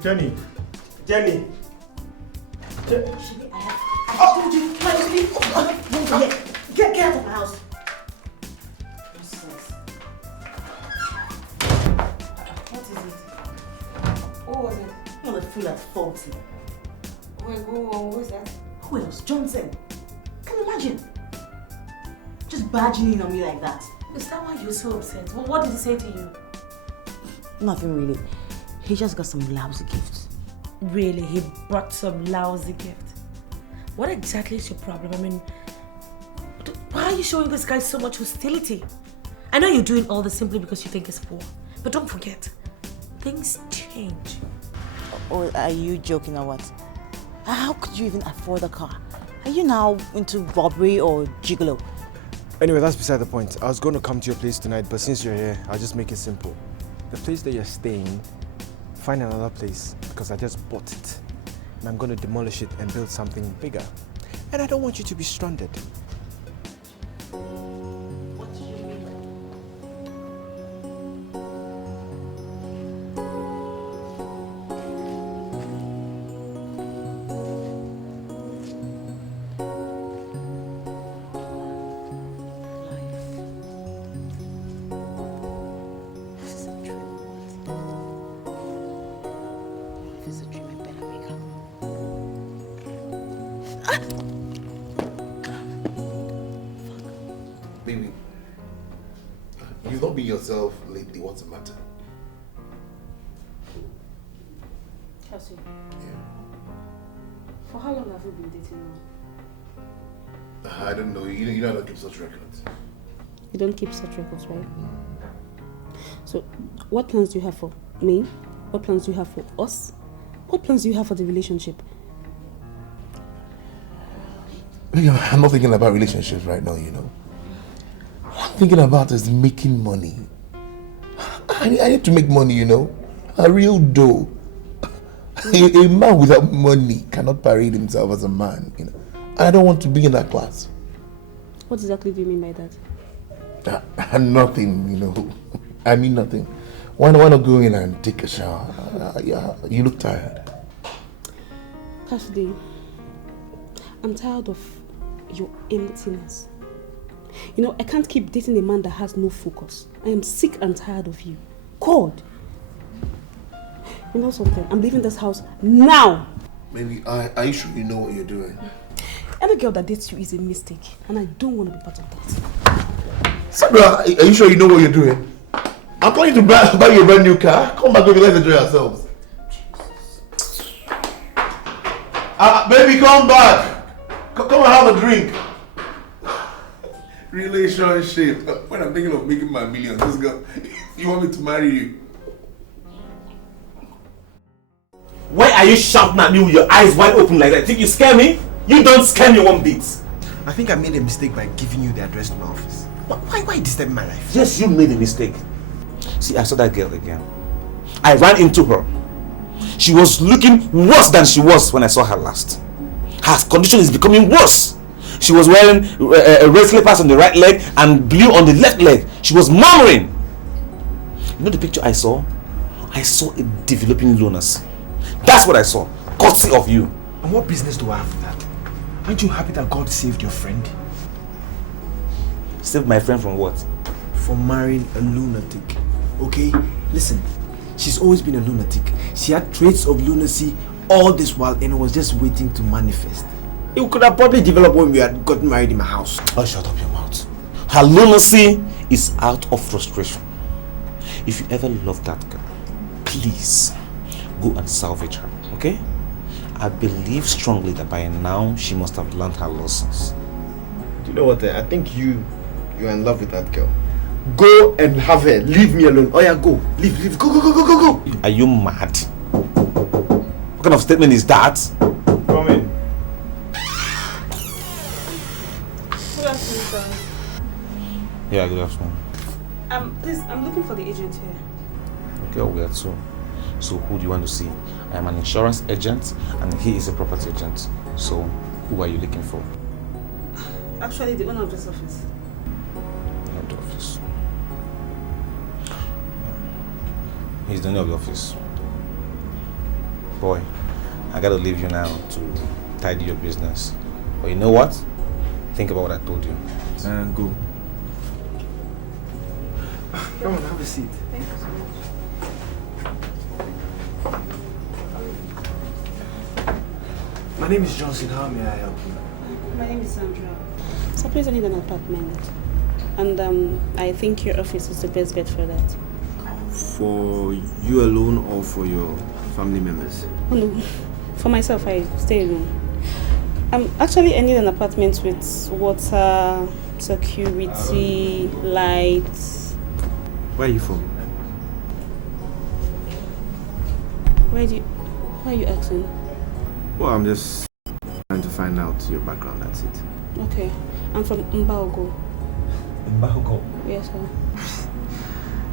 Jenny! Jenny! I told you, get out of my house. What is it? What was it? You're the fool at 40. Wait, who is that? Who else? Johnson. Can you imagine? Just barging in on me like that. Is that why you're so upset? What did he say to you? Nothing really. He just got some lousy gifts. Really? He brought some lousy gift? What exactly is your problem? I mean, why are you showing this guy so much hostility? I know you're doing all this simply because you think he's poor. But don't forget, things change. Or are you joking or what? How could you even afford a car? Are you now into robbery or gigolo? Anyway, that's beside the point. I was going to come to your place tonight, but since you're here, I'll just make it simple. The place that you're staying, find another place because I just bought it. And I'm going to demolish it and build something bigger. And I don't want you to be stranded. Baby, you've not been yourself lately. What's the matter? Chelsea. For how long have you been dating now? I don't know. You don't keep such records. You don't keep such records, right? So, what plans do you have for me? What plans do you have for us? What plans do you have for the relationship? I'm not thinking about relationships right now, you know. What I'm thinking about is making money. I need to make money, you know. A real dough. A man without money cannot parade himself as a man, you know. And I don't want to be in that class. What exactly do you mean by that? Nothing, you know. I mean nothing. Why not go in and take a shower? You look tired. Cassidy, I'm tired of your emptiness. You know, I can't keep dating a man that has no focus. I am sick and tired of you. God! You know something? I'm leaving this house now! Baby, are you sure you know what you're doing? Any girl that dates you is a mistake, and I don't want to be part of that. Sandra, are you sure you know what you're doing? I'm planning to buy you a brand new car. Come back, baby, let's enjoy ourselves. Baby, come back. Come and have a drink. Relationship. When I'm thinking of making my millions, this girl, you want me to marry you? Why are you shouting at me with your eyes wide open like that? Think you scare me? You don't scare me one bit. I think I made a mistake by giving you the address to my office. Why disturbing my life? Yes, you made a mistake. See, I saw that girl again. I ran into her. She was looking worse than she was when I saw her last. Her condition is becoming worse. She was wearing red slippers on the right leg and blue on the left leg. She was murmuring. You know the picture I saw? I saw a developing illness. That's what I saw. Courtesy of you. And what business do I have with that? Aren't you happy that God saved your friend? Saved my friend from what? From marrying a lunatic. Okay? Listen, she's always been a lunatic. She had traits of lunacy all this while and was just waiting to manifest. It could have probably developed when we had gotten married in my house. Oh, shut up your mouth. Her lunacy is out of frustration. If you ever love that girl, please go and salvage her, okay? I believe strongly that by now she must have learned her lessons. Do you know what? I think you're in love with that girl. Go and have her. Leave me alone. Oh yeah, go. Leave. Go. Are you mad? What kind of statement is that? Come in. Good afternoon, sir. Yeah, good afternoon. Please, I'm looking for the agent here. Okay, where to? So who do you want to see? I am an insurance agent and he is a property agent. So who are you looking for? Actually, the owner of this office. Of the office. He's the owner of the office. Boy, I gotta leave you now to tidy your business. But you know what? Think about what I told you. Go. Come on, have a seat. Thank you so much. My name is Johnson. How may I help you? My name is Sandra. So please, I need an apartment. And I think your office is the best bet for that. For you alone or for your family members? Oh no, for myself, I stay alone. Actually, I need an apartment with water, security, lights. Where are you from? Why are you asking? Well, I'm just trying to find out your background, that's it. Okay, I'm from Mbaogo. Mbaogo? Yes, sir.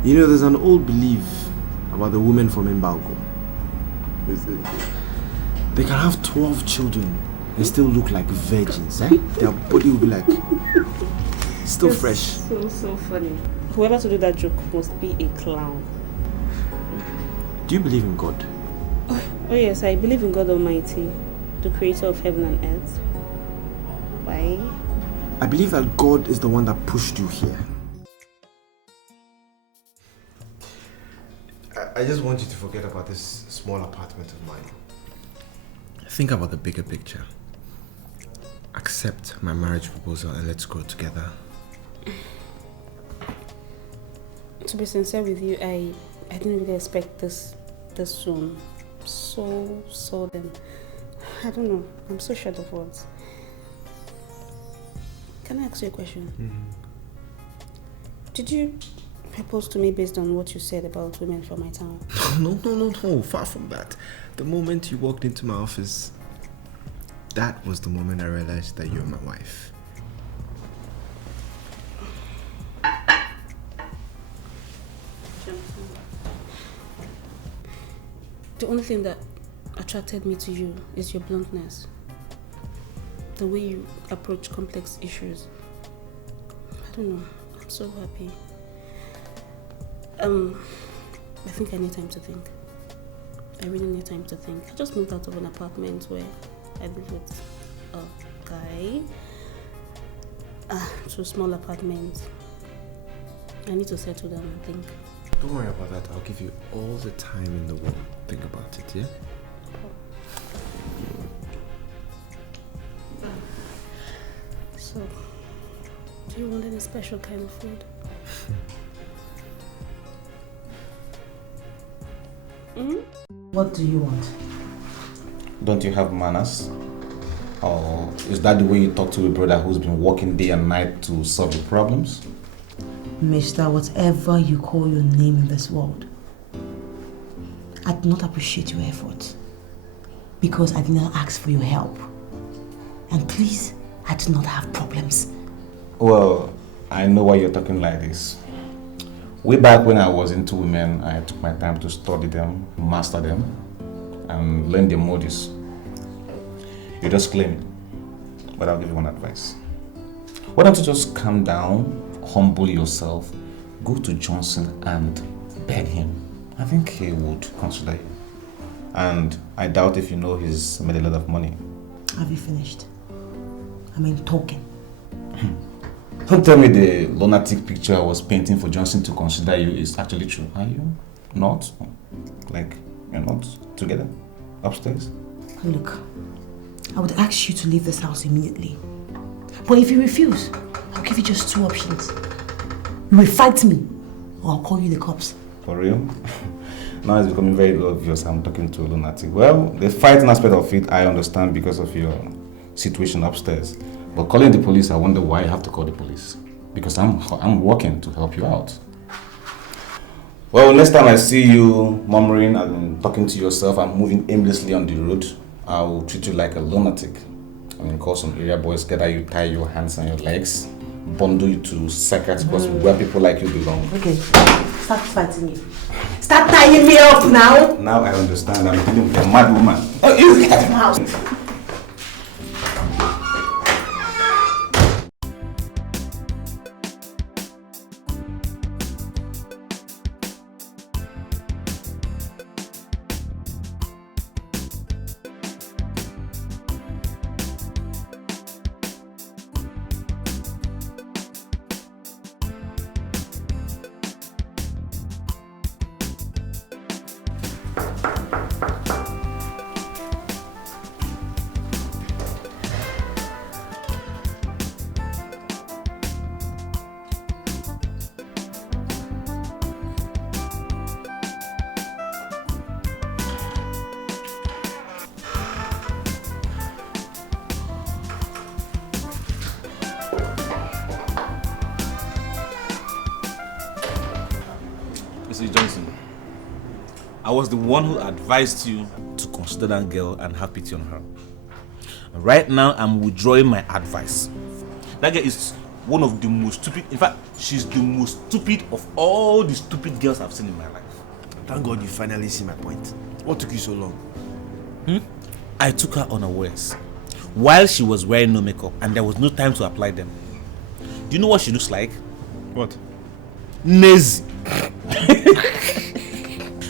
You know, there's an old belief about the women from Mbaogo. They can have 12 children and still look like virgins, eh? Their body will be like, still That's fresh. So funny. Whoever to do that joke must be a clown. Do you believe in God? Oh yes, I believe in God Almighty, the creator of heaven and earth. Why? I believe that God is the one that pushed you here. I just want you to forget about this small apartment of mine. Think about the bigger picture. Accept my marriage proposal and let's grow together. To be sincere with you, I didn't really expect this soon. So sudden. I don't know. I'm so short of words. Can I ask you a question? Did you propose to me based on what you said about women from my town? No. Far from that. The moment you walked into my office, that was the moment I realized that you're my wife. The only thing that attracted me to you is your bluntness. The way you approach complex issues. I don't know. I'm so happy. I think I need time to think. I really need time to think. I just moved out of an apartment where I live with a guy. To a small apartment. I need to settle down and think. Don't worry about that. I'll give you all the time in the world. Think about it, yeah? So, do you want any special kind of food? What do you want? Don't you have manners? Or is that the way you talk to a brother who's been working day and night to solve your problems? Mister, whatever you call your name in this world, I do not appreciate your efforts because I did not ask for your help. And please, I do not have problems. Well, I know why you're talking like this. Way back when I was into women, I took my time to study them, master them, and learn their modus. You just claim it, but I'll give you one advice. Why don't you just calm down, humble yourself, go to Johnson and beg him. I think he would consider you. And I doubt if you know he's made a lot of money. Have you finished? I mean, talking. Don't tell me the lunatic picture I was painting for Johnson to consider you is actually true. Are you not? Like, you're not together upstairs? Look, I would ask you to leave this house immediately. But if you refuse, I'll give you just two options. You will fight me, or I'll call you the cops. For real? Now it's becoming very obvious I'm talking to a lunatic. Well, the fighting aspect of it, I understand because of your situation upstairs. But calling the police, I wonder why you have to call the police. Because I'm working to help you out. Well, next time I see you murmuring and talking to yourself and moving aimlessly on the road, I will treat you like a lunatic. I mean, call some area boys, gather you, tie your hands and your legs, bundle you to psychiatric hospital where people like you belong. Okay, start fighting me. Start tying me up now. Now I understand. I'm dealing with a mad woman. Oh, you get him out. I was the one who advised you to consider that girl and have pity on her. Right now, I'm withdrawing my advice. That girl is one of the most stupid, in fact, she's the most stupid of all the stupid girls I've seen in my life. Thank God you finally see my point. What took you so long? I took her unawares while she was wearing no makeup and there was no time to apply them. Do you know what she looks like? What? Nazi.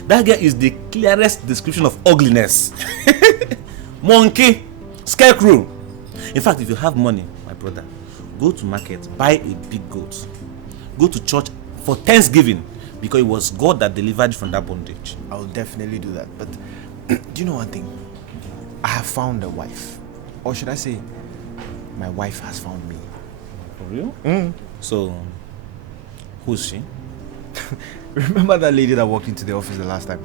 That girl is the clearest description of ugliness. Monkey, scarecrow. In fact, if you have money, my brother, go to market, buy a big goat. Go to church for Thanksgiving because it was God that delivered you from that bondage. I will definitely do that. But do you know one thing? I have found a wife. Or should I say, my wife has found me. For real? So, who's she? Remember that lady that walked into the office the last time?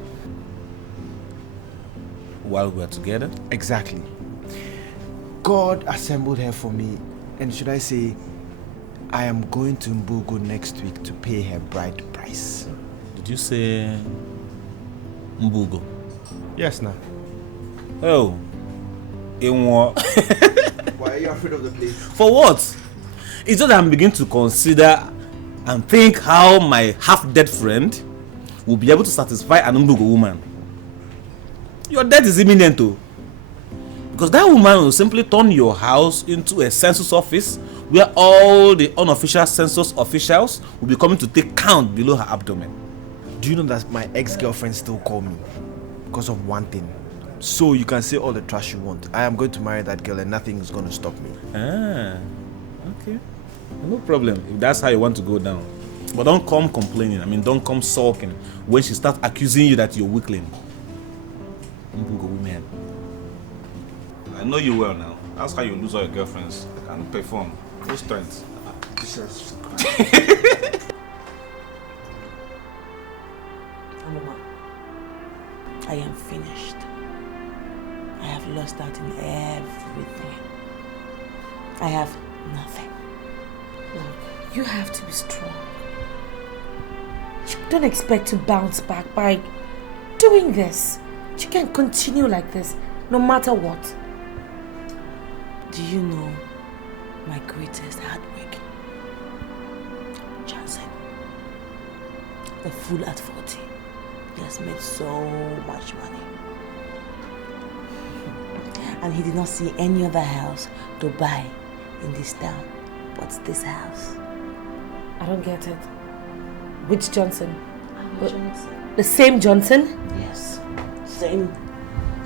While we were together? Exactly. God assembled her for me, and should I say, I am going to Mbugo next week to pay her bride price. Did you say Mbugo? Yes, now. Oh. In what? Why are you afraid of the place? For what? It's just that I'm beginning to consider and think how my half-dead friend will be able to satisfy an Mbugo woman. Your death is imminent too. Because that woman will simply turn your house into a census office where all the unofficial census officials will be coming to take count below her abdomen. Do you know that my ex-girlfriend still call me? because of one thing. So you can say all the trash you want. I am going to marry that girl and nothing is going to stop me. Ah, okay. No problem if that's how you want to go down. But don't come complaining. I mean, don't come sulking when she starts accusing you that you're weakling. Women. I know you well now. That's how you lose all your girlfriends. They can perform. No strength. Jesus Mama, I am finished. I have lost out in everything. I have nothing. Look, you have to be strong. You don't expect to bounce back by doing this. You can't continue like this, no matter what. Do you know my greatest heartbreak? Johnson. The fool at 40. He has made so much money. And he did not see any other house to buy in this town but this house. I don't get it. Which Johnson? Johnson. The same Johnson? Yes. Same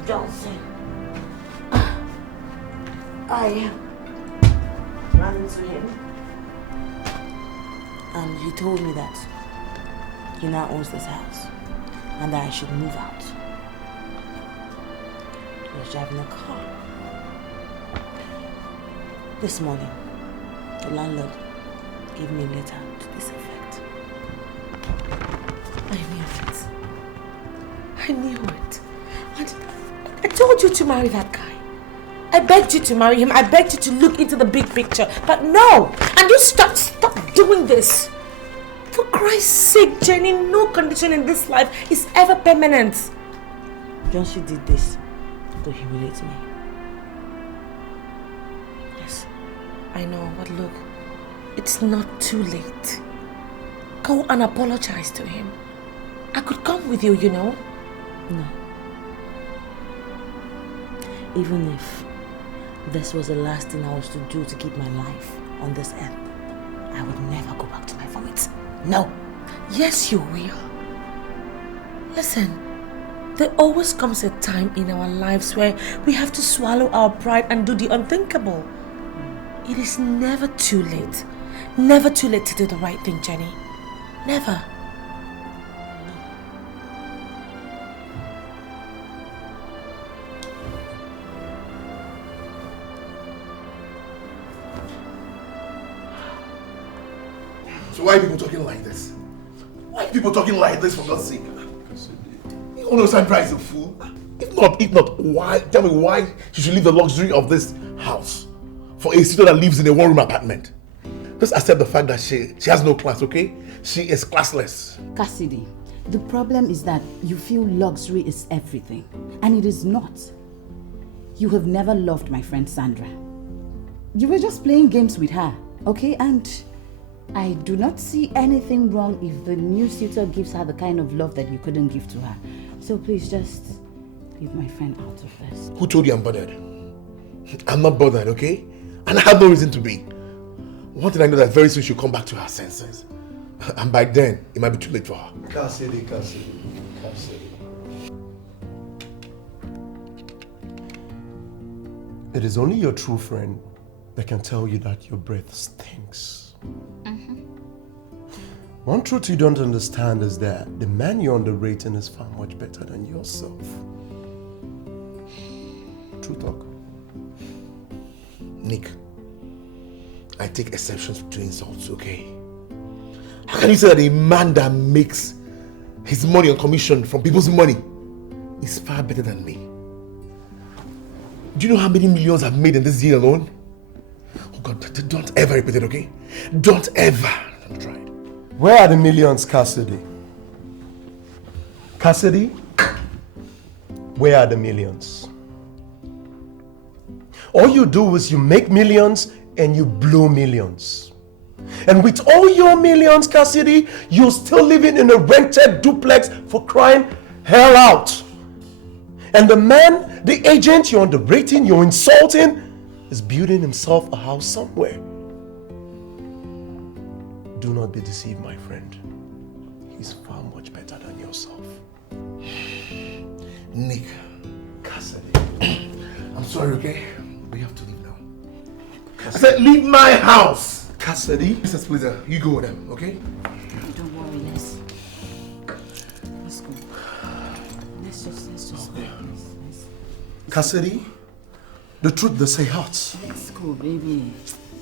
Johnson. I ran into him and he told me that he now owns this house and that I should move out. He was driving a car. This morning, the landlord gave me a letter to this effect. I knew it. I knew it. And I told you to marry that guy. I begged you to marry him. I begged you to look into the big picture. But no! And you stop doing this. For Christ's sake, Jenny, no condition in this life is ever permanent. Johnson did this to humiliate me. Yes, I know, but look, it's not too late. Go and apologize to him. I could come with you, you know. No. Even if this was the last thing I was to do to keep my life on this earth, I would never go back to my vomit. No. Yes, you will. Listen, there always comes a time in our lives where we have to swallow our pride and do the unthinkable. It is never too late. Never too late to do the right thing, Jenny. Never. So why are people talking like this? Why are people talking like this for God's sake? You understand Christ is a fool? If not, why? Tell me why she should leave the luxury of this house for a sister that lives in a one-room apartment. Just accept the fact that she has no class, okay? She is classless. Cassidy, the problem is that you feel luxury is everything, and it is not. You have never loved my friend Sandra. You were just playing games with her, okay? And I do not see anything wrong if the new suitor gives her the kind of love that you couldn't give to her. So please just leave my friend out of this. Who told you I'm bothered? I'm not bothered, okay? And I have no reason to be. One thing I know that very soon she'll come back to her senses. And by then, it might be too late for her. Cassidy. It is only your true friend that can tell you that your breath stinks. One truth you don't understand is that the man you're underrating is far much better than yourself. True talk. Nick, I take exceptions to insults, okay? How can you say that a man that makes his money on commission from people's money is far better than me? Do you know how many millions I've made in this year alone? Oh God, don't ever repeat it, okay? Don't ever. Don't try it. Where are the millions, Cassidy? Cassidy, where are the millions? All you do is you make millions and you blow millions. And with all your millions, Cassidy, you're still living in a rented duplex for crying hell out. And the man, the agent you're underrating, you're insulting, is building himself a house somewhere. Do not be deceived, my friend. He's far much better than yourself. Nick. Cassidy. I'm sorry, okay? We have to leave now. Cassidy. I said leave my house! Cassidy. Mr. Splitter, you go with them, okay? Don't worry, let's go. Let's just go. Cassidy, the truth they say hurts. Let's go, baby.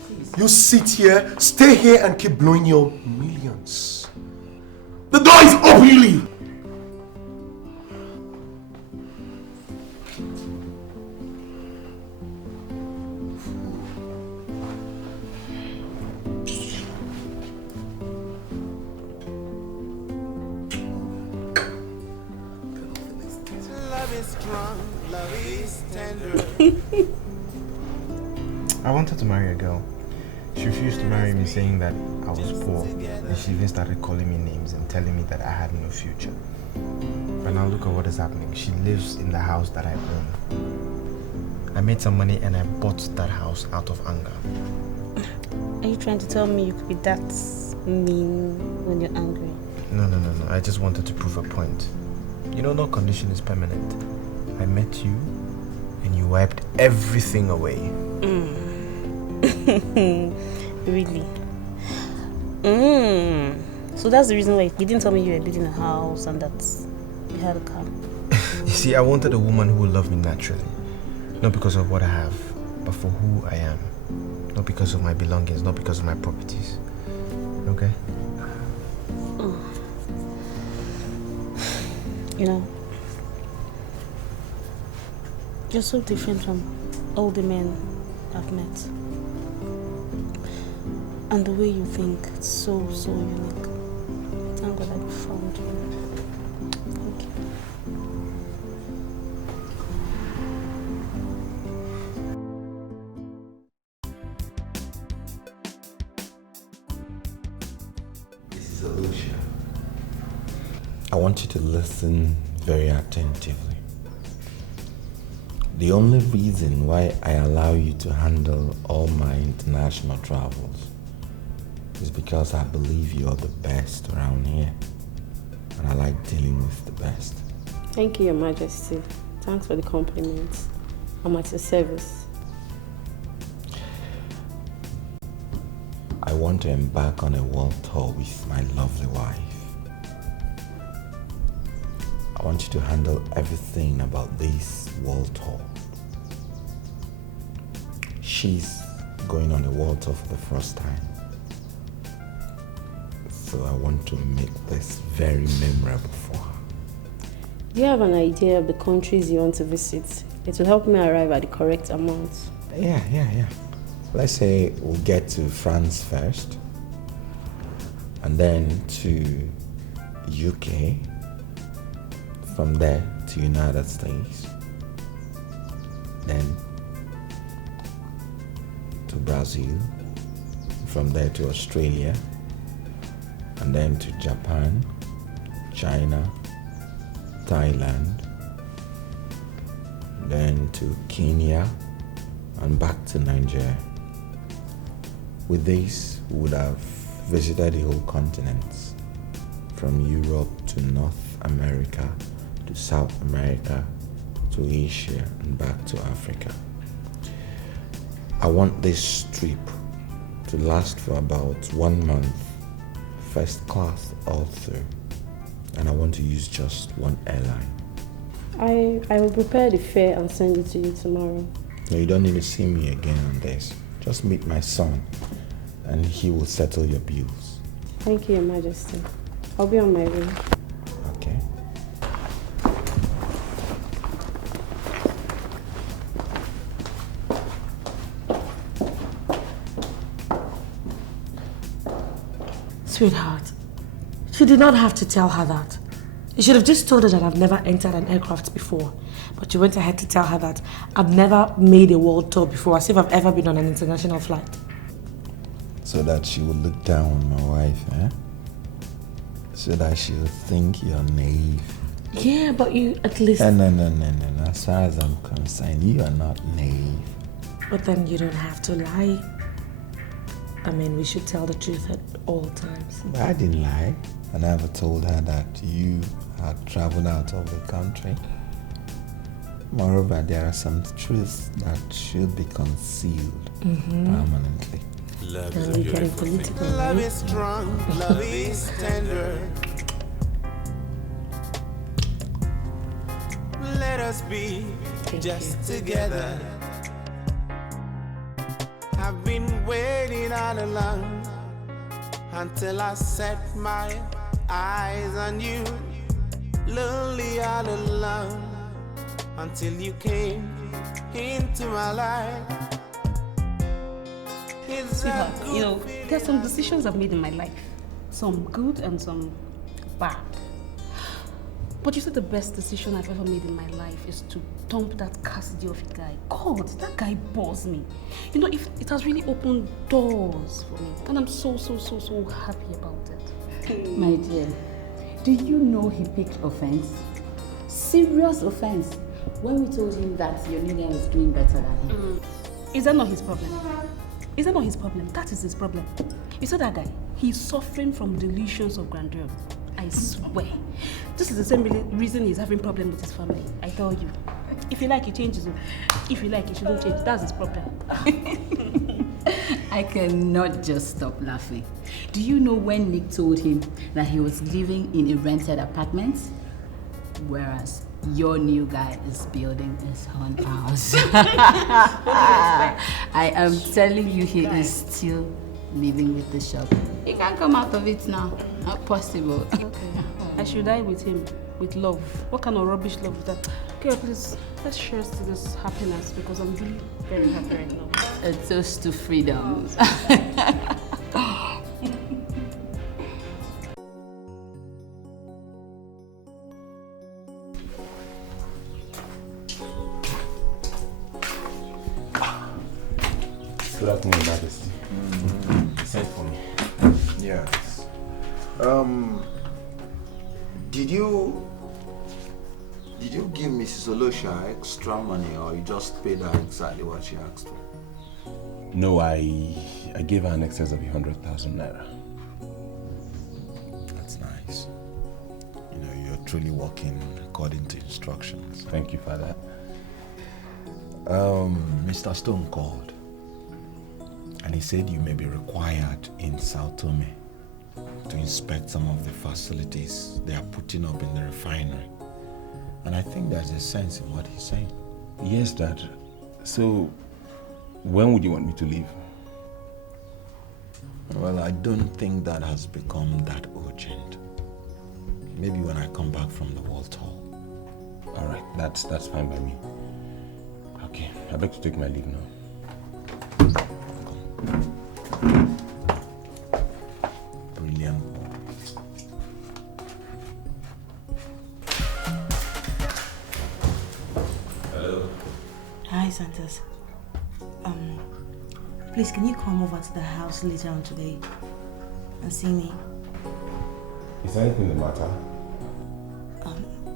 Please. You sit here, stay here and keep blowing your millions. The door is open, you leave! I wanted to marry a girl. She refused to marry me, saying that I was poor, and she even started calling me names and telling me that I had no future. But now look at what is happening. She lives in the house that I own. I made some money and I bought that house out of anger. Are you trying to tell me you could be that mean when you're angry? No. I just wanted to prove a point. You know, no condition is permanent. I met you and you wiped everything away. Really? So that's the reason why you didn't tell me you were building a house and that you had a car. You see, I wanted a woman who would love me naturally. Not because of what I have, but for who I am. Not because of my belongings, not because of my properties. Okay? You know, you're so different from all the men I've met. And the way you think, it's so unique. Thank God I found you. Thank you. This is Alicia. I want you to listen very attentively. The only reason why I allow you to handle all my international travels is because I believe you're the best around here. And I like dealing with the best. Thank you, Your Majesty. Thanks for the compliments. I'm at your service. I want to embark on a world tour with my lovely wife. I want you to handle everything about this world tour. She's going on a world tour for the first time. So I want to make this very memorable for her. Do you have an idea of the countries you want to visit? It will help me arrive at the correct amount. Yeah. Let's say we'll get to France first, and then to UK, from there to United States, then to Brazil, from there to Australia, and then to Japan, China, Thailand, then to Kenya, and back to Nigeria. With this, we would have visited the whole continents, from Europe to North America, to South America, to Asia, and back to Africa. I want this trip to last for about 1 month, first class all through, and I want to use just one airline. I will prepare the fare and send it to you tomorrow. No, you don't need to see me again on this. Just meet my son, and he will settle your bills. Thank you, Your Majesty. I'll be on my way. Okay. Sweetheart, she did not have to tell her that. You should have just told her that I've never entered an aircraft before. But you went ahead to tell her that I've never made a world tour before, as if I've ever been on an international flight. So that she will look down on my wife, eh? So that she will think you're naive. Yeah, but you at least... No. As far as I'm concerned, you are not naive. But then you don't have to lie. I mean, we should tell the truth at all times. But I didn't lie. I never told her that you had traveled out of the country. Moreover, there are some truths that should be concealed permanently. Love is a beautiful thing. Love is strong, love is tender. Let us be just together. I've been waiting all along until I set my eyes on you. Lonely all alone until you came into my life. Sweetheart, you know, there's some decisions I've made in my life. Some good and some bad. But you said the best decision I've ever made in my life is to dump that Cassidy of a guy. God, that guy bores me. You know, it has really opened doors for me. And I'm so happy about it. My dear, do you know he picked offense? Serious offense. When we told him that your new guy was doing better than him. Is that not his problem? Is that not his problem? That is his problem. You saw that guy? He's suffering from delusions of grandeur. I swear. This is the same reason he's having problem with his family. I tell you. If you like, he changes it. If you like, he shouldn't change. That's his problem. I cannot just stop laughing. Do you know when Nick told him that he was living in a rented apartment? Whereas your new guy is building his own house. I am telling you, he is still living with the shop. He can't come out of it now. Not possible. Okay. I should die with him, with love. What kind of rubbish love is that? Okay, please, let's share to this happiness because I'm really very happy right now. A toast to freedom. Good afternoon, Majesty. Send for me. Yes. Did you give Mrs. Olosha extra money or you just paid her exactly what she asked for? No, I gave her an excess of 100,000 naira. That's nice. You know, you're truly working according to instructions. Thank you, Father. Mr. Stone called and he said you may be required in Sao Tome to inspect some of the facilities they are putting up in the refinery. And I think there's a sense in what he's saying. Yes, Dad. So, when would you want me to leave? Well, I don't think that has become that urgent. Maybe when I come back from the World Tour. All right, that's fine by me. Okay, I beg to take my leave now. Brilliant. Hello. Hi, Santos. Please, can you come over to the house later on today and see me? Is there anything the matter?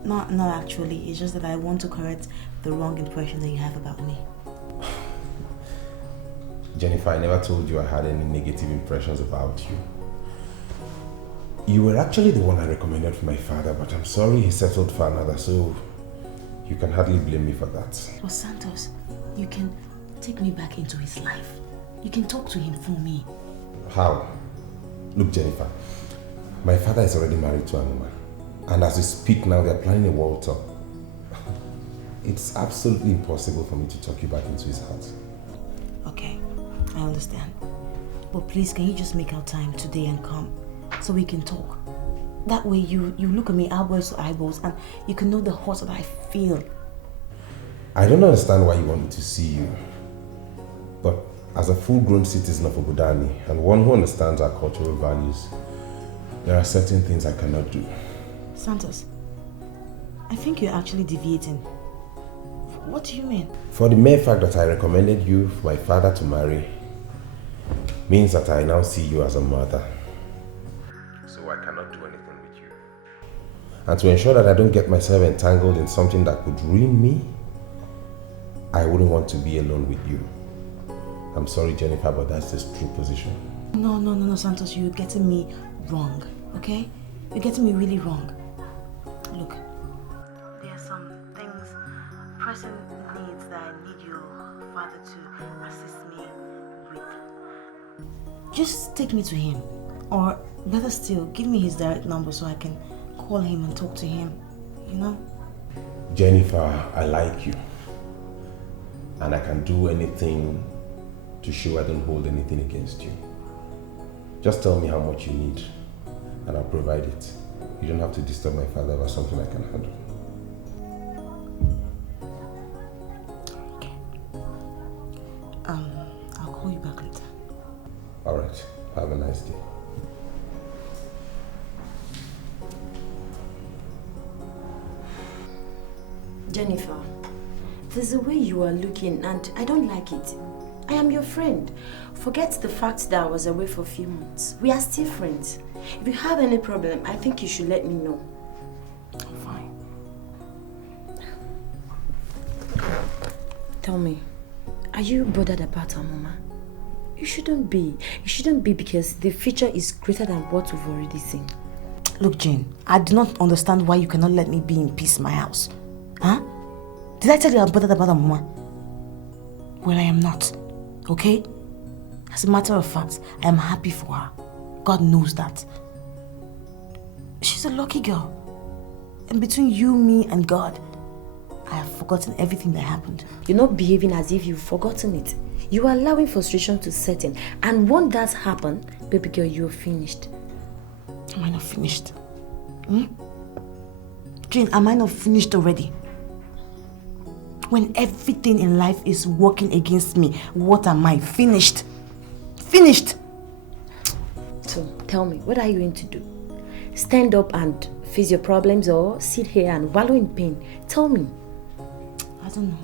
Not actually. It's just that I want to correct the wrong impression that you have about me. Jennifer, I never told you I had any negative impressions about you. You were actually the one I recommended for my father, but I'm sorry he settled for another, so you can hardly blame me for that. Well, Santos, you can take me back into his life. You can talk to him for me. How? Look, Jennifer, my father is already married to a woman, and as we speak now, they're planning a world tour. It's absolutely impossible for me to talk you back into his house. Okay, I understand. But please, can you just make out time today and come so we can talk? That way you look at me eyeballs to eyeballs and you can know the hurt that I feel. I don't understand why you want me to see you. But as a full-grown citizen of Obodani and one who understands our cultural values, there are certain things I cannot do. Santos, I think you're actually deviating. What do you mean? For the mere fact that I recommended you for my father to marry means that I now see you as a mother. So I cannot do anything with you. And to ensure that I don't get myself entangled in something that could ruin me, I wouldn't want to be alone with you. I'm sorry, Jennifer, but that's the true position. No, Santos, you're getting me wrong, okay? You're getting me really wrong. Look, there are some things pressing needs that I need your father to assist me with, just take me to him. Or better still, give me his direct number so I can call him and talk to him, you know? Jennifer, I like you. And I can do anything to show I don't hold anything against you. Just tell me how much you need and I'll provide it. You don't have to disturb my father about something I can handle. Okay. I'll call you back later. Alright, have a nice day. Jennifer, there's a way you are looking and I don't like it. I am your friend. Forget the fact that I was away for a few months. We are still friends. If you have any problem, I think you should let me know. Fine. Tell me, are you bothered about our mama? You shouldn't be. You shouldn't be because the future is greater than what we've already seen. Look, Jane, I do not understand why you cannot let me be in peace in my house. Huh? Did I tell you I'm bothered about her mama? Well, I am not. Okay? As a matter of fact, I am happy for her. God knows that. She's a lucky girl. And between you, me, and God, I have forgotten everything that happened. You're not behaving as if you've forgotten it. You are allowing frustration to set in. And when that happens, baby girl, you're finished. Am I not finished? Jane, am I not finished already? When everything in life is working against me, what am I? Finished. Finished. So, tell me, what are you going to do? Stand up and face your problems or sit here and wallow in pain? Tell me. I don't know.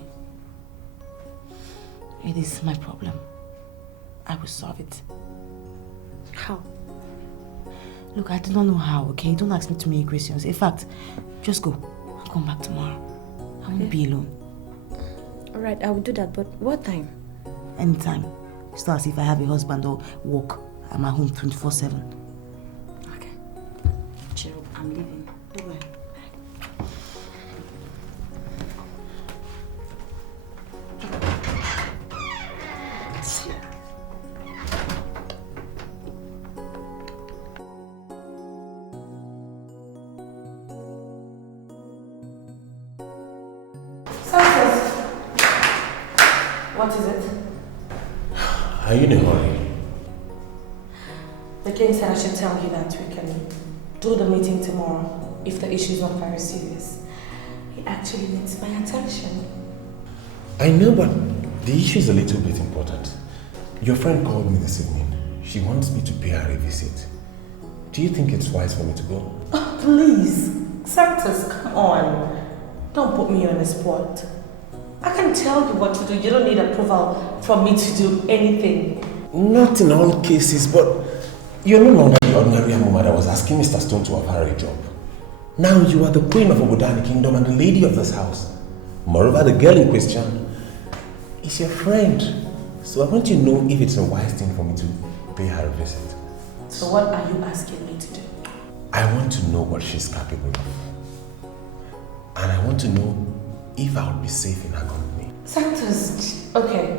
It is my problem. I will solve it. How? Look, I do not know how, okay? Don't ask me too many questions. In fact, just go. I'll come back tomorrow. I won't be alone. Alright, I will do that, but what time? Anytime. It's not as if I have a husband or work. I'm at home 24/7. Okay. Cheer up, I'm leaving. Bye-bye. What is it? Are you in a hurry? The king said I should tell you that we can do the meeting tomorrow if the issue is not very serious. He actually needs my attention. I know, but the issue is a little bit important. Your friend called me this evening. She wants me to pay her a visit. Do you think it's wise for me to go? Oh, please. Santos, come on. Don't put me on the spot. I can tell you what to do. You don't need approval from me to do anything. Not in all cases, but you're no longer the ordinary woman that was asking Mr. Stone to offer her a job. Now you are the queen of Obodani Kingdom and the lady of this house. Moreover, the girl in question is your friend. So I want to know if it's a wise thing for me to pay her a visit. So what are you asking me to do? I want to know what she's capable of. And I want to know if I would be safe in her company. Santos, okay.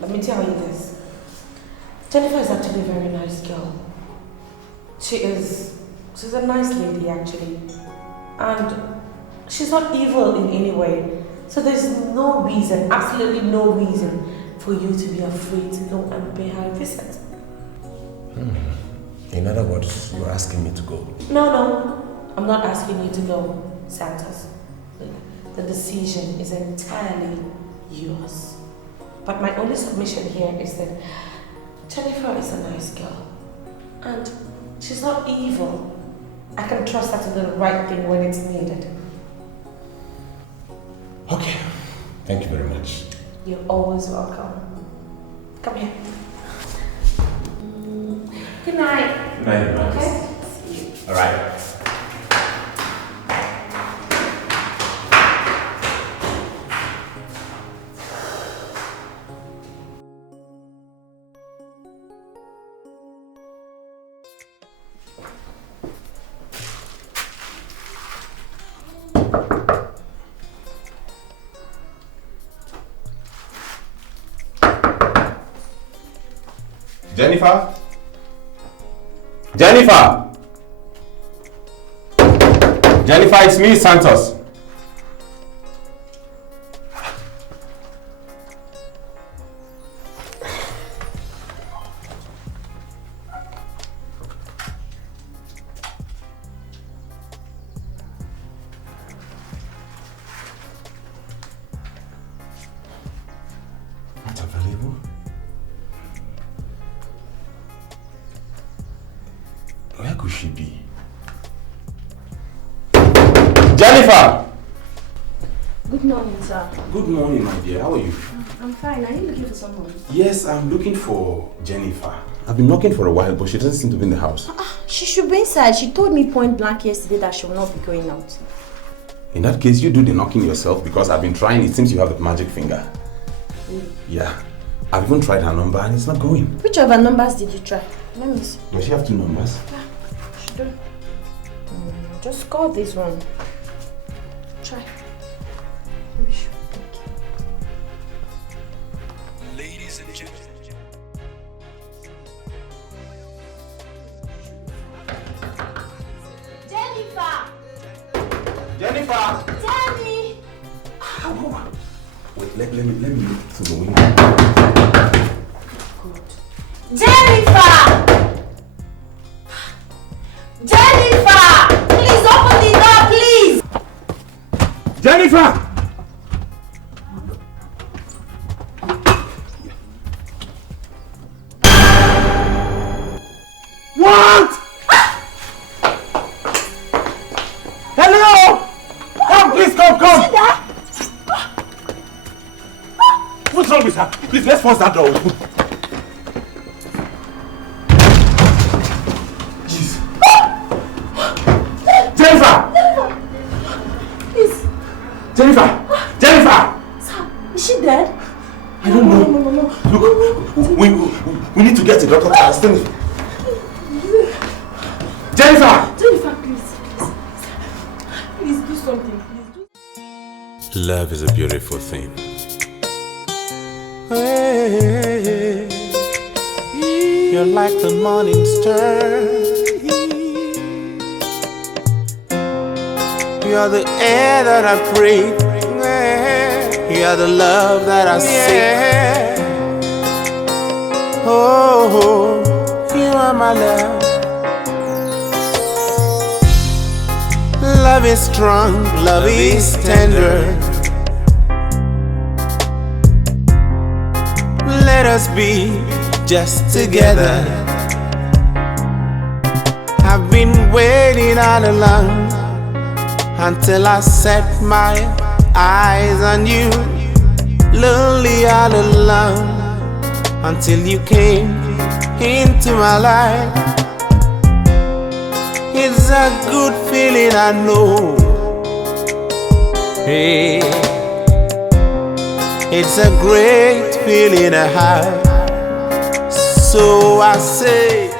Let me tell you this. Jennifer is actually a very nice girl. She's a nice lady actually. And she's not evil in any way. So there's no reason, absolutely no reason for you to be afraid to go and pay her a visit. In other words, you're asking me to go. No, I'm not asking you to go, Santos. The decision is entirely yours. But my only submission here is that Jennifer is a nice girl. And she's not evil. I can trust her to do the right thing when it's needed. Okay. Thank you very much. You're always welcome. Come here. Good night. Good night, Okay? See you. All right. Jennifer? Jennifer! Jennifer, it's me, Santos. Not available? Where could she be? Jennifer! Good morning, sir. Good morning, my dear. How are you? I'm fine. Are you looking for someone? Yes, I'm looking for Jennifer. I've been knocking for a while, but she doesn't seem to be in the house. She should be inside. She told me point blank yesterday that she will not be going out. In that case, you do the knocking yourself because I've been trying. It seems you have the magic finger. Yeah. I've even tried her number and it's not going. Which of her numbers did you try? Let me see. Does she have two numbers? Yeah, she do. Just call this one. Try. Maybe she will pick. Ladies and gentlemen. Jennifer! Jennifer! Jenny! Wait, let me look through the window. Jennifer! Jennifer! Please open the door, please! Jennifer! What? Hello! Come, please, come! See that? What's wrong with her? Please, let's force that door open. Jeez. Jennifer! Please. Jennifer! Sir, is she dead? I don't know. No. Look, we need to get a doctor to assist me. Jennifer! Jennifer, please. Please do something. Love is a beautiful thing. You're like the morning star. You're the air that I breathe. You're the love that I seek. Oh, you are my love. Love is strong, love is tender. Let us be just together. I've been waiting all along until I set my eyes on you. Lonely all alone until you came into my life. It's a good feeling, I know. Hey, it's a great feeling I have. So I say